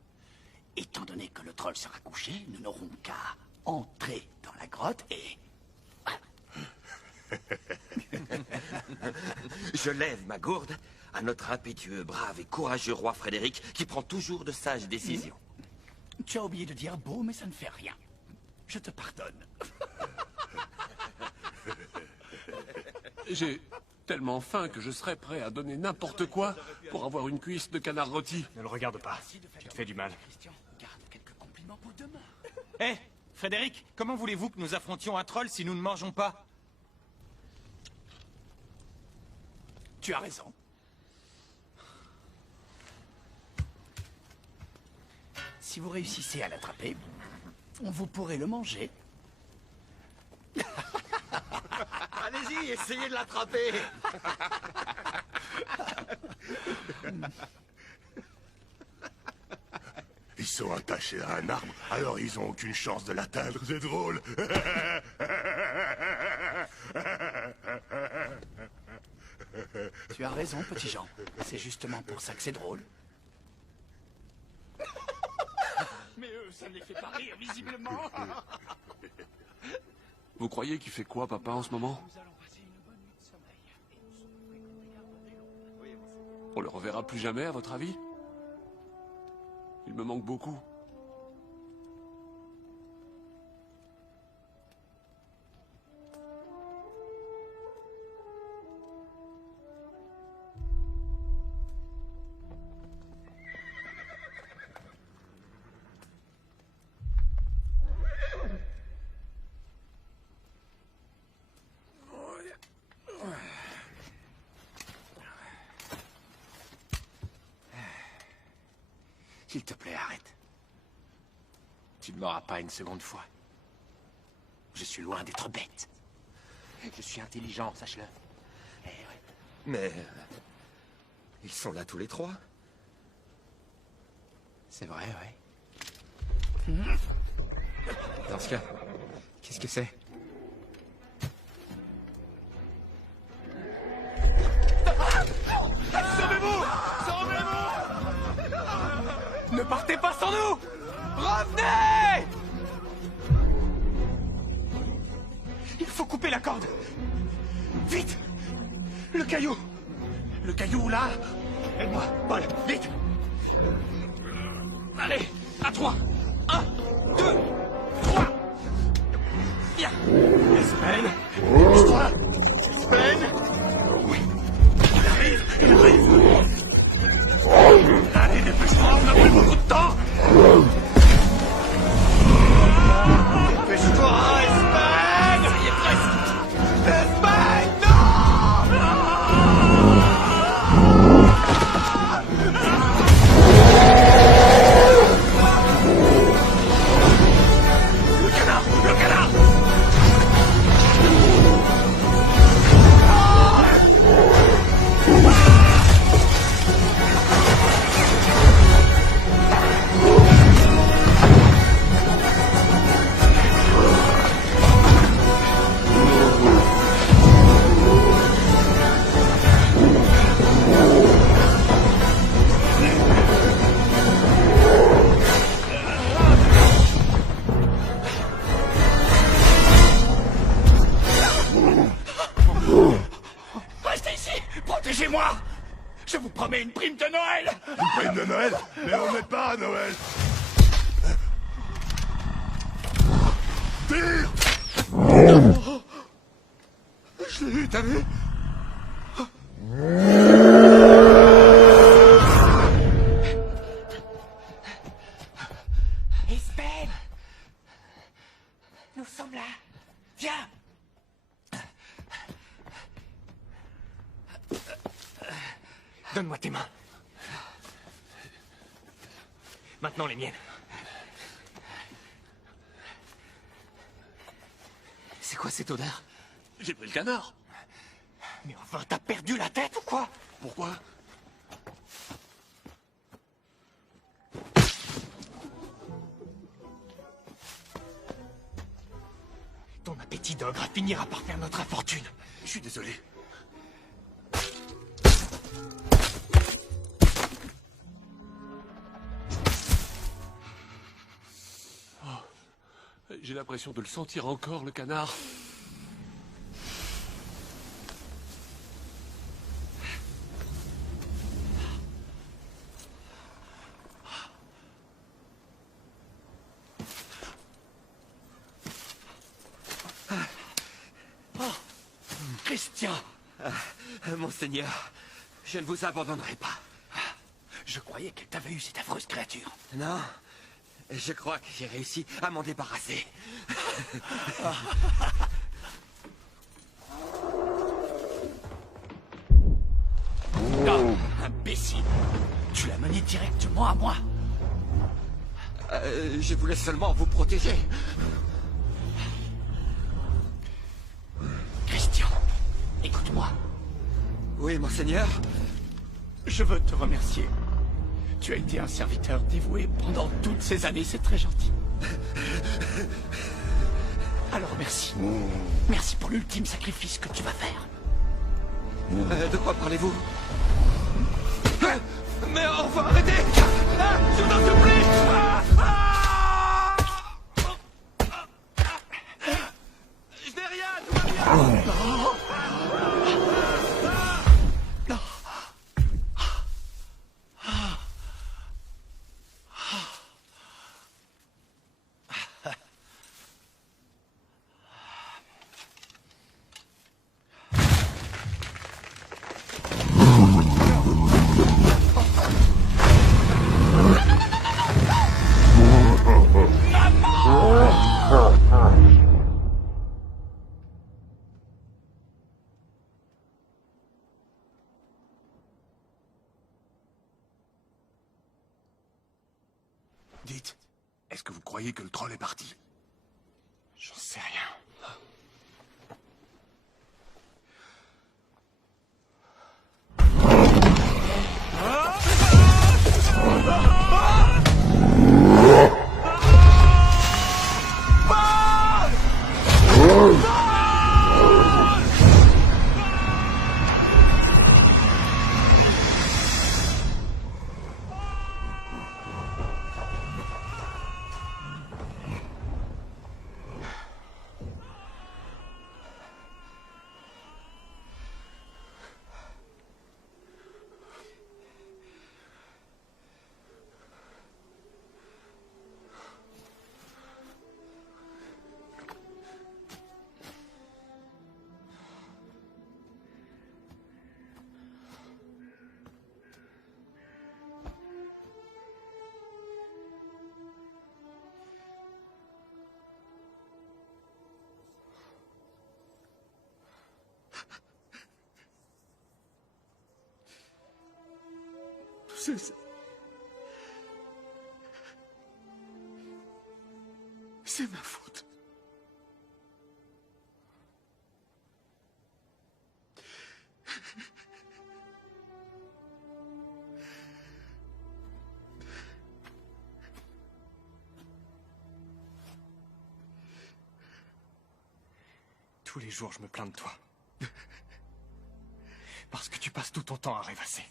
Étant donné que le troll sera couché, nous n'aurons qu'à entrer dans la grotte et... Je lève ma gourde à notre impétueux, brave et courageux roi Frédéric qui prend toujours de sages décisions. Tu as oublié de dire beau, mais ça ne fait rien. Je te pardonne. J'ai tellement faim que je serais prêt à donner n'importe quoi pour avoir une cuisse de canard rôti. Ne le regarde pas, tu te fais du mal. Christian, garde quelques compliments pour demain. Hé, Frédéric, comment voulez-vous que nous affrontions un troll si nous ne mangeons pas? Tu as raison. Si vous réussissez à l'attraper, vous pourrez le manger. Allez-y, essayez de l'attraper. Ils sont attachés à un arbre, alors ils ont aucune chance de l'atteindre, c'est drôle. Tu as raison, petit Jean. C'est justement pour ça que c'est drôle. Mais eux, ça ne les fait pas rire, visiblement. Vous croyez qu'il fait quoi, papa, en ce moment? On le reverra plus jamais, à votre avis? Il me manque beaucoup. S'il te plaît, arrête. Tu ne m'auras pas une seconde fois. Je suis loin d'être bête. Je suis intelligent, sache-le. Eh ouais. Mais... ils sont là tous les trois. C'est vrai, ouais. Dans ce cas, Qu'est-ce que c'est? Ne partez pas sans nous! Revenez! Il faut couper la corde! Vite! Le caillou! Le caillou, là! Aide-moi, Paul, vite! Allez, à 3! 1, 2, 3! Bien! Spen! Bouge-toi! Spen! Oui! Il arrive! Allez, dépêche-toi, on n'a plus beaucoup de temps! Dépêche-toi, Espen! Ça y est, presque! Espen, Le canard! Le canard! Restez ici! Protégez-moi! Je vous promets une prime de Noël! Une prime de Noël? Mais on n'est pas à Noël. Tire! Je l'ai eu, t'as vu? Espen! Nous sommes là! Viens! Donne-moi tes mains. Maintenant les miennes. C'est quoi cette odeur? J'ai pris le canard. Mais enfin, t'as perdu la tête ou quoi? Pourquoi? Ton appétit d'ogre finira par faire notre infortune. Je suis désolé. Oh, j'ai l'impression de le sentir encore, le canard. Christian! Monseigneur, je ne vous abandonnerai pas. Je croyais qu'elle t'avait eu, cette affreuse créature. Non, je crois que j'ai réussi à m'en débarrasser. Non, imbécile! Tu l'as mené directement à moi. Je voulais seulement vous protéger. Christian, écoute-moi. Oui, monseigneur. Je veux te remercier. Tu as été un serviteur dévoué pendant toutes ces années, c'est très gentil. Alors merci. Merci pour l'ultime sacrifice que tu vas faire. De quoi parlez-vous? Mais enfin, arrêtez! Je vous en supplie! Je n'ai rien, tout va bien! Dites, est-ce que vous croyez que le troll est parti? J'en sais rien. C'est ma faute. Tous les jours, je me plains de toi. Parce que tu passes tout ton temps à rêvasser.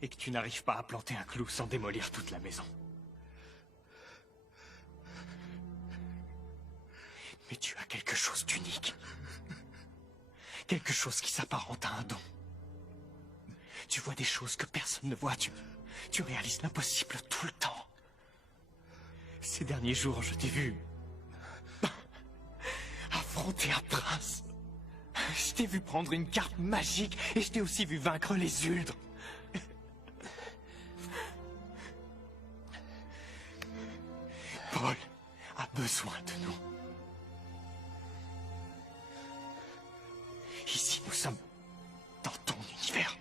Et que tu n'arrives pas à planter un clou sans démolir toute la maison. Mais tu as quelque chose d'unique. Quelque chose qui s'apparente à un don. Tu vois des choses que personne ne voit. Tu réalises l'impossible tout le temps. Ces derniers jours, je t'ai vu affronter un prince. Je t'ai vu prendre une carte magique et je t'ai aussi vu vaincre les Uldres. Paul a besoin de nous. Ici, nous sommes dans ton univers.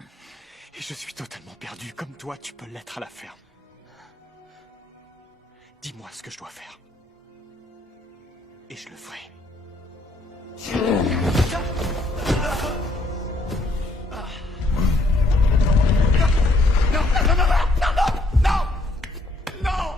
Et je suis totalement perdu, comme toi, tu peux l'être à la ferme. Dis-moi ce que je dois faire. Et je le ferai. Non, non, non, non, non, non, non, non,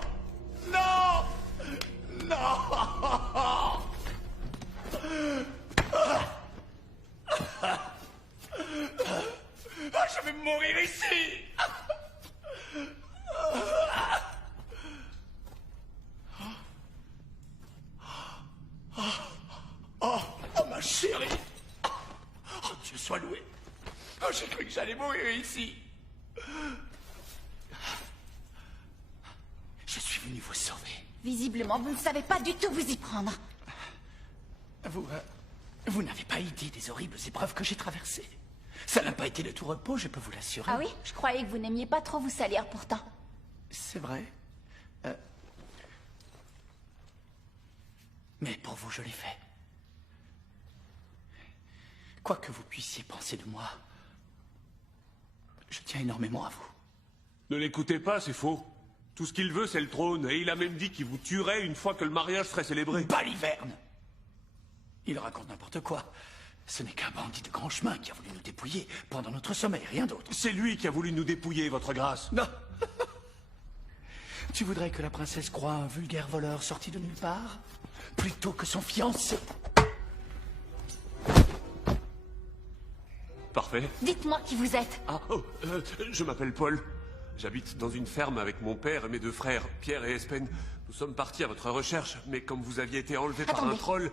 j'ai cru que j'allais mourir ici. Je suis venu vous sauver. Visiblement, vous ne savez pas du tout vous y prendre. Vous n'avez pas idée des horribles épreuves que j'ai traversées. Ça n'a pas été de tout repos, je peux vous l'assurer. Ah oui? Je croyais que vous n'aimiez pas trop vous salir pourtant. C'est vrai. Mais pour vous, je l'ai fait. Quoi que vous puissiez penser de moi, je tiens énormément à vous. Ne l'écoutez pas, c'est faux. Tout ce qu'il veut, c'est le trône, et il a même dit qu'il vous tuerait une fois que le mariage serait célébré. Baliverne! Il raconte n'importe quoi. Ce n'est qu'un bandit de grand chemin qui a voulu nous dépouiller pendant notre sommeil, rien d'autre. C'est lui qui a voulu nous dépouiller, votre grâce. Non. Tu voudrais que la princesse croie un vulgaire voleur sorti de nulle part, plutôt que son fiancé? Parfait. Dites-moi qui vous êtes. Je m'appelle Paul. J'habite dans une ferme avec mon père et mes deux frères, Pierre et Espen. Nous sommes partis à votre recherche, mais comme vous aviez été enlevé par un troll...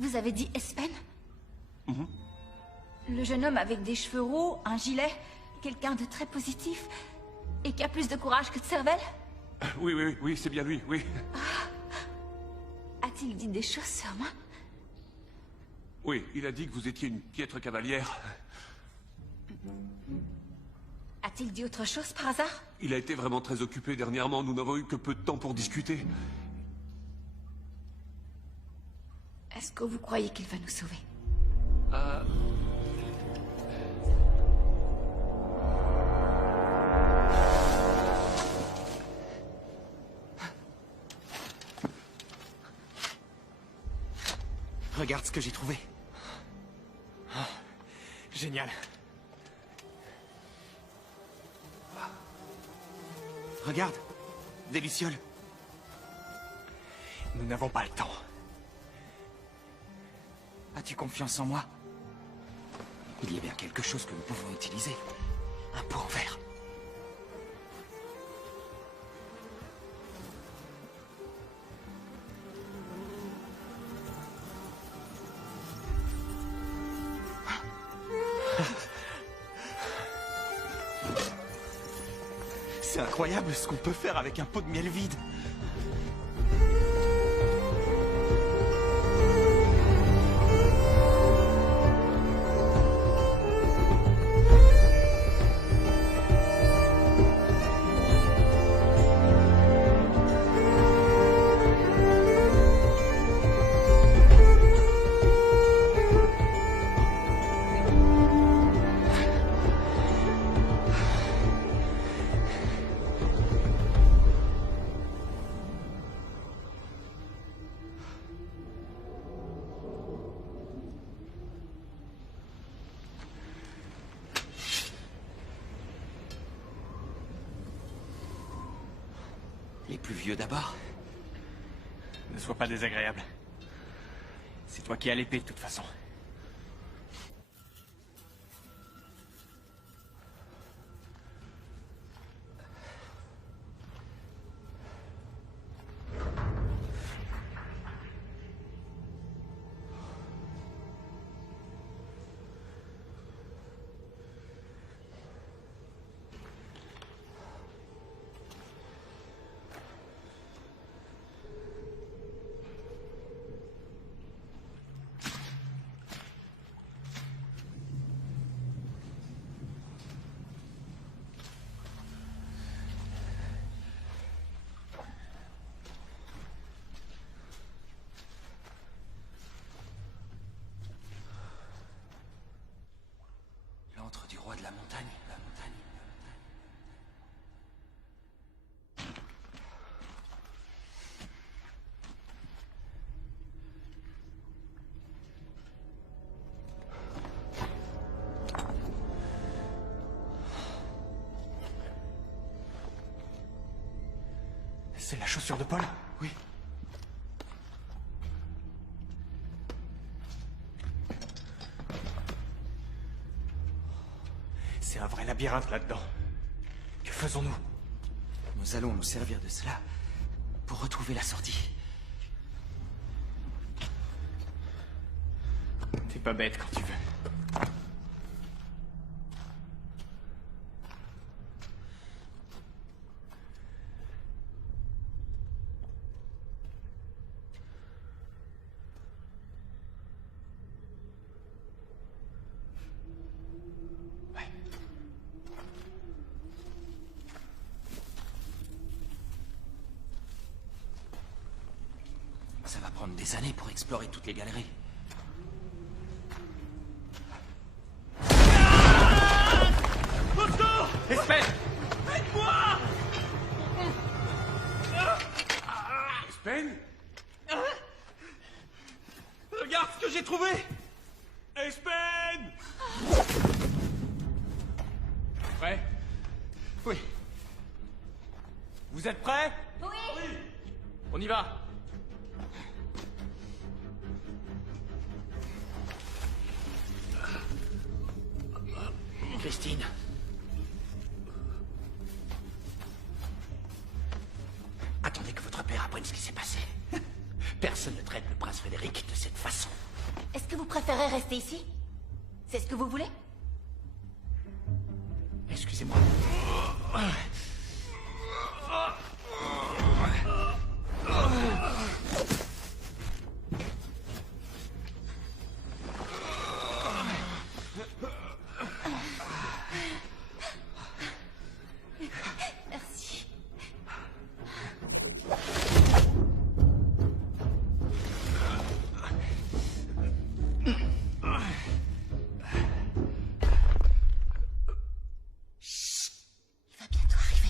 Vous avez dit Espen? Le jeune homme avec des cheveux roux, un gilet, quelqu'un de très positif, et qui a plus de courage que de cervelle? Oui, c'est bien lui, oui. A-t-il dit des choses sur moi? Oui, il a dit que vous étiez une piètre cavalière. A-t-il dit autre chose par hasard? Il a été vraiment très occupé dernièrement, nous n'avons eu que peu de temps pour discuter. Est-ce que vous croyez qu'il va nous sauver? Regarde ce que j'ai trouvé. Génial. Regarde, des lucioles. Nous n'avons pas le temps. As-tu confiance en moi? Il y a bien quelque chose que nous pouvons utiliser. Un pot en verre. C'est incroyable ce qu'on peut faire avec un pot de miel vide. Les plus vieux d'abord. Ne sois pas désagréable. C'est toi qui as l'épée de toute façon. L'antre du roi de la montagne. C'est la chaussure de Paul? Oui. C'est un vrai labyrinthe là-dedans. Que faisons-nous? Nous allons nous servir de cela pour retrouver la sortie. T'es pas bête quand tu veux. Ça va prendre des années pour explorer toutes les galeries. Au secours! Espen! Aide-moi! Espen? Regarde ce que j'ai trouvé! Espen! Prêt? Oui. Vous êtes prêts? Oui. On y va. Christine. Attendez que votre père apprenne ce qui s'est passé. Personne ne traite le prince Frédéric de cette façon. Est-ce que vous préférez rester ici? C'est ce que vous voulez? Excusez-moi. Merci. Il va bientôt arriver.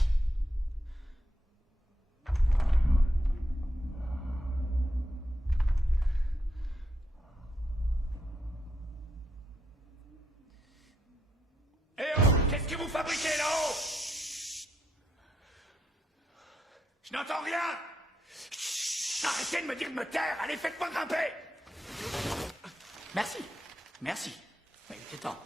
Eh oh, qu'est-ce que vous fabriquez là-haut? Je n'entends rien. Arrêtez de me dire de me taire. Allez, faites-moi grimper. Merci. Merci. Mais il était temps.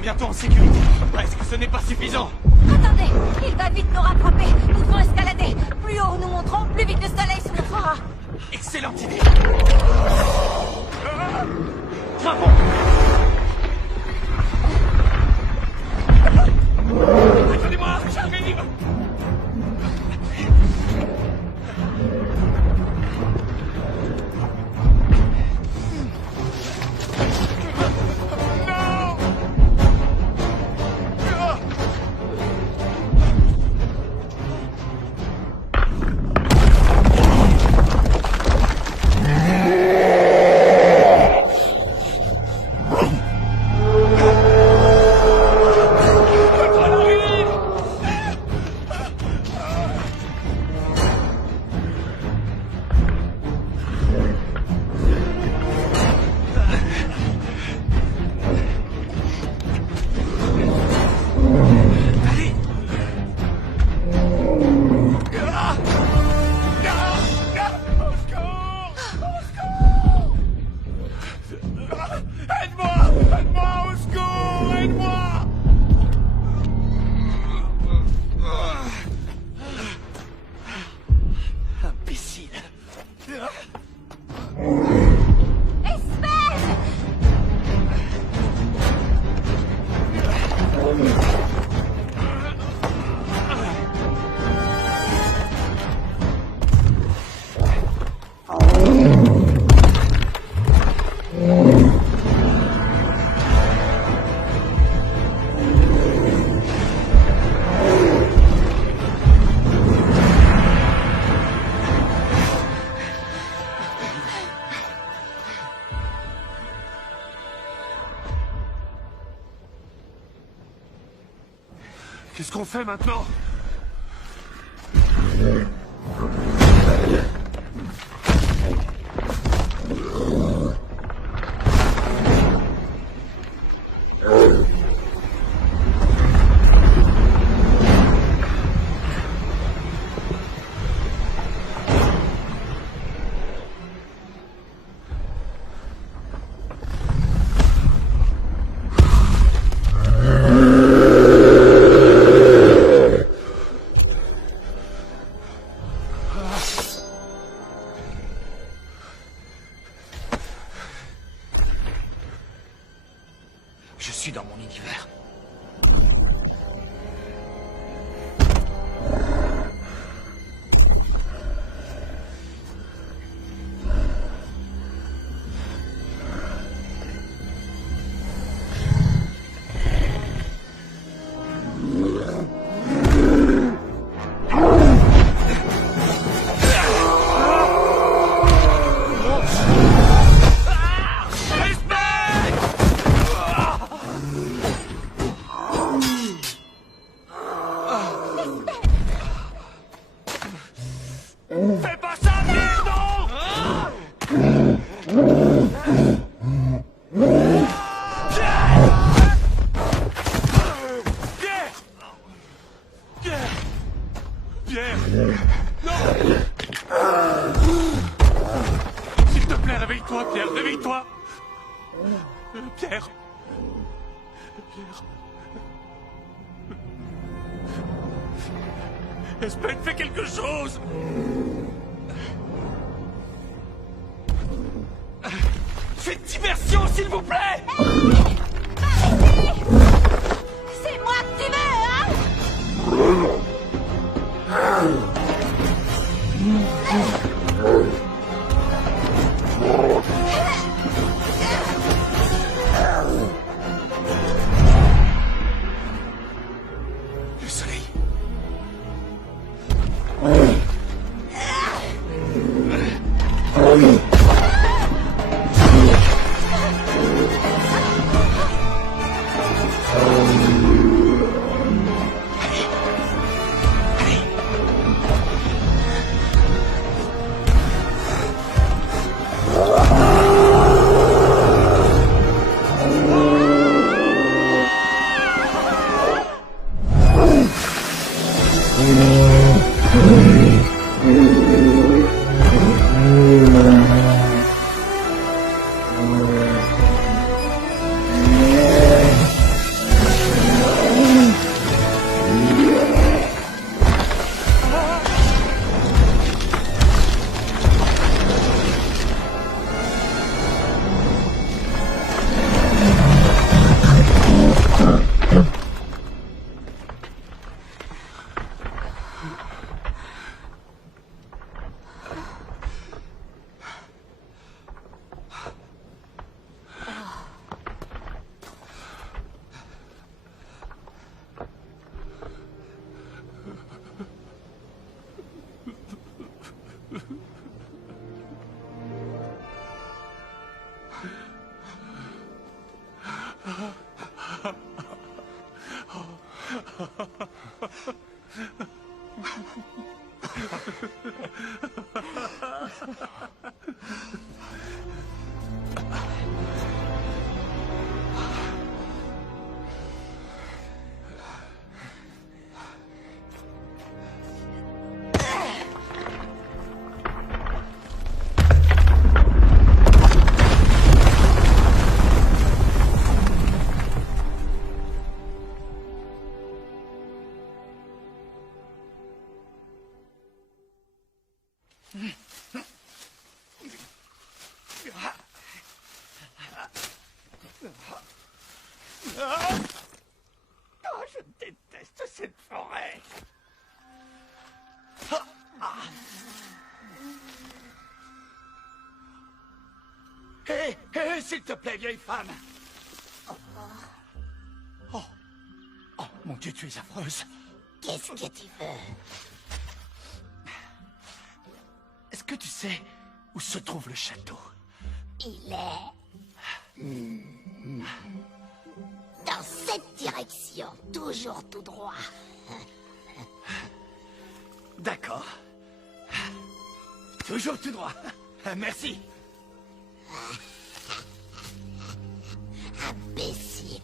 bientôt en sécurité. Est-ce que ce n'est pas suffisant? Attendez, il va vite nous rattraper. Nous devons escalader. Plus haut nous montrons, plus vite le soleil se montrera. Excellente idée. Bravo. Attendez-moi, j'arrive. qu'on fait maintenant? Je suis dans mon univers. Fais pas ça, merde, Pierre! Non! S'il te plaît, réveille-toi, Pierre, réveille-toi! Pierre! Espen, fais quelque chose! Faites diversion, s'il vous plaît! C'est moi que tu veux, hein? Le soleil. Oh, je déteste cette forêt. Hé, hé, s'il te plaît, vieille femme. Oh, oh, mon Dieu, tu es affreuse. Qu'est-ce que tu veux? Est-ce que tu sais où se trouve le château? Il est... dans Dans cette direction, toujours tout droit. D'accord. Toujours tout droit. Merci. Imbécile.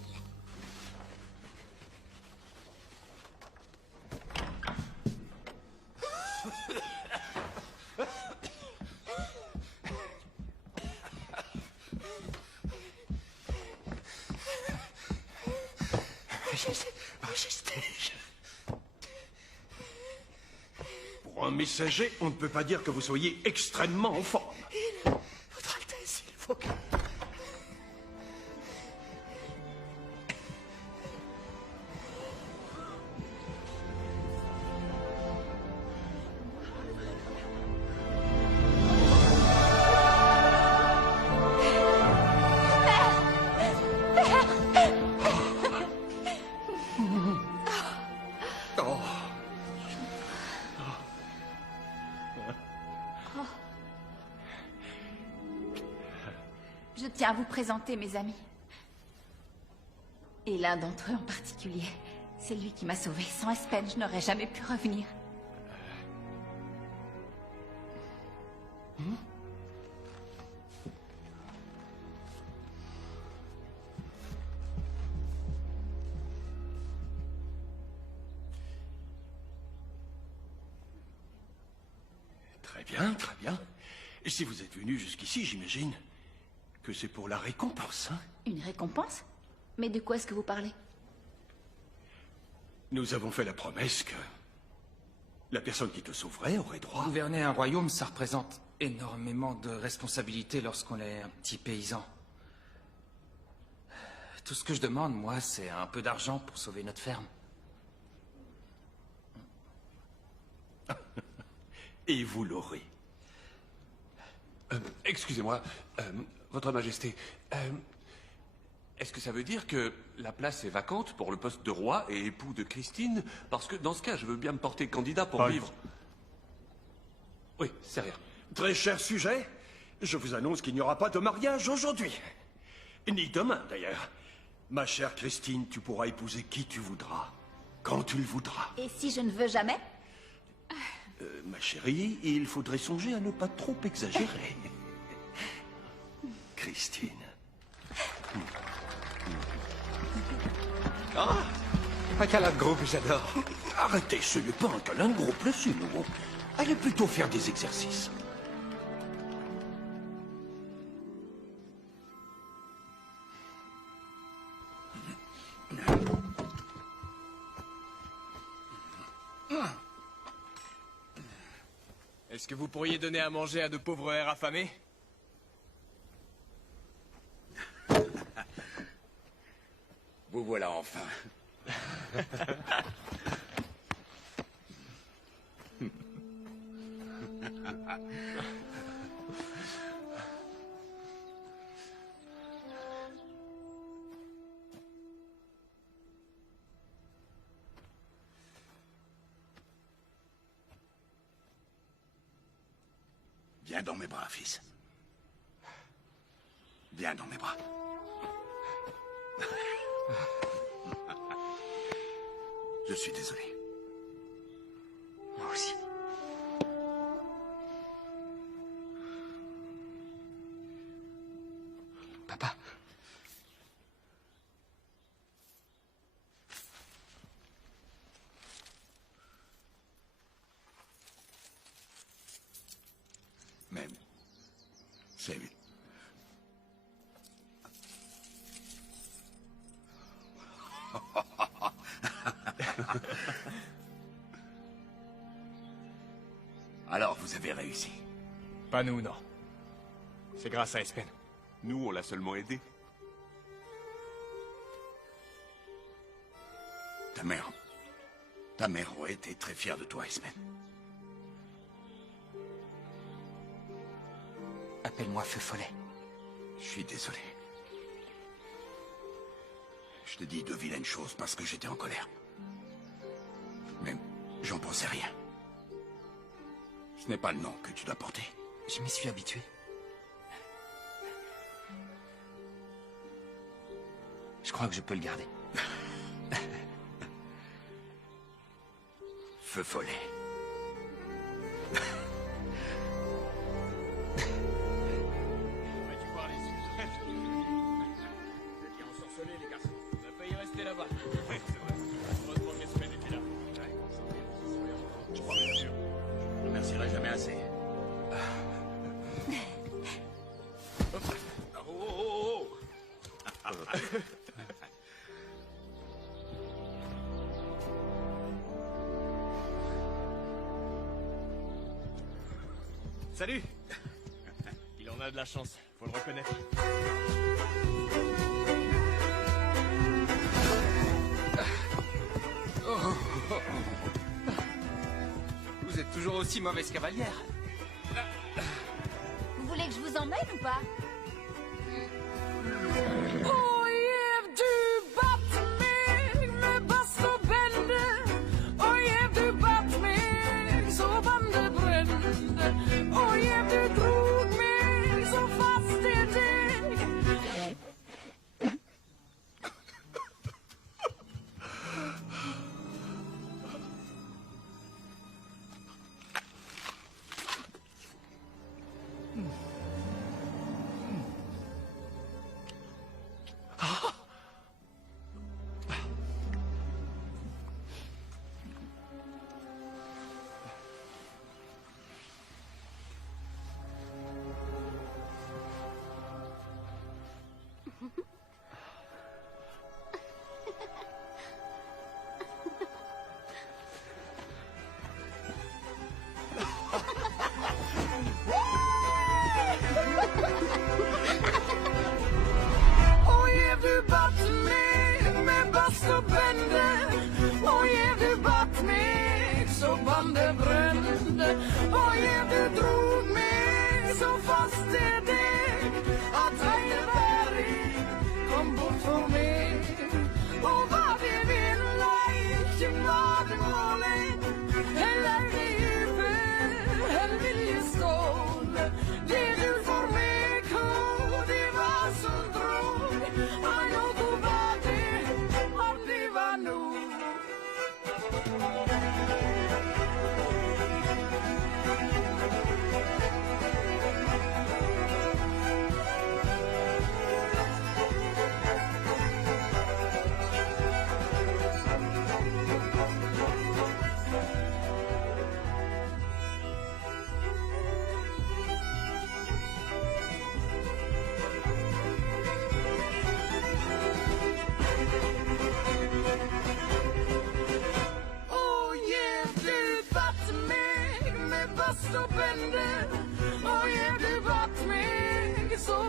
Pour un messager, on ne peut pas dire que vous soyez extrêmement en forme. Votre Altesse, il faut que... Je tiens à vous présenter mes amis. Et l'un d'entre eux en particulier. C'est lui qui m'a sauvée. Sans Espen, je n'aurais jamais pu revenir. Très bien, très bien. Et si vous êtes venu jusqu'ici, j'imagine que c'est pour la récompense, hein? Une récompense? Mais de quoi est-ce que vous parlez? Nous avons fait la promesse que la personne qui te sauverait aurait droit... Gouverner un royaume, ça représente énormément de responsabilités lorsqu'on est un petit paysan. Tout ce que je demande, moi, c'est un peu d'argent pour sauver notre ferme. Et vous l'aurez. Excusez-moi, Votre Majesté, est-ce que ça veut dire que la place est vacante pour le poste de roi et époux de Christine? Parce que dans ce cas, je veux bien me porter candidat pour vivre... Oui, c'est rien. Très cher sujet, je vous annonce qu'il n'y aura pas de mariage aujourd'hui. Ni demain, d'ailleurs. Ma chère Christine, tu pourras épouser qui tu voudras, quand tu le voudras. Et si je ne veux jamais? Ma chérie, il faudrait songer à ne pas trop exagérer. Christine. Ah, un câlin de groupe, j'adore. Arrêtez, ce n'est pas un câlin de groupe, laissez-nous. Allez plutôt faire des exercices. Est-ce que vous pourriez donner à manger à de pauvres airs affamés? Vous voilà enfin. Viens dans mes bras, fils. Viens dans mes bras. Je suis désolé. Moi aussi. Papa. Même. Salut. Alors, vous avez réussi. Pas nous, non. C'est grâce à Espen. Nous, on l'a seulement aidé. Ta mère aurait été très fière de toi, Espen. Appelle-moi Feu Follet. Je suis désolé. Je te dis de vilaines choses parce que j'étais en colère. Mais j'en pensais rien. Ce n'est pas le nom que tu dois porter. Je m'y suis habitué. Je crois que je peux le garder. feu follet. Je remercierai jamais assez. Salut. Il en a de la chance, faut le reconnaître. Vous êtes toujours aussi mauvaise cavalière. Vous voulez que je vous emmène ou pas? Så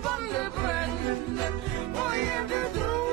vann det brände, och du drog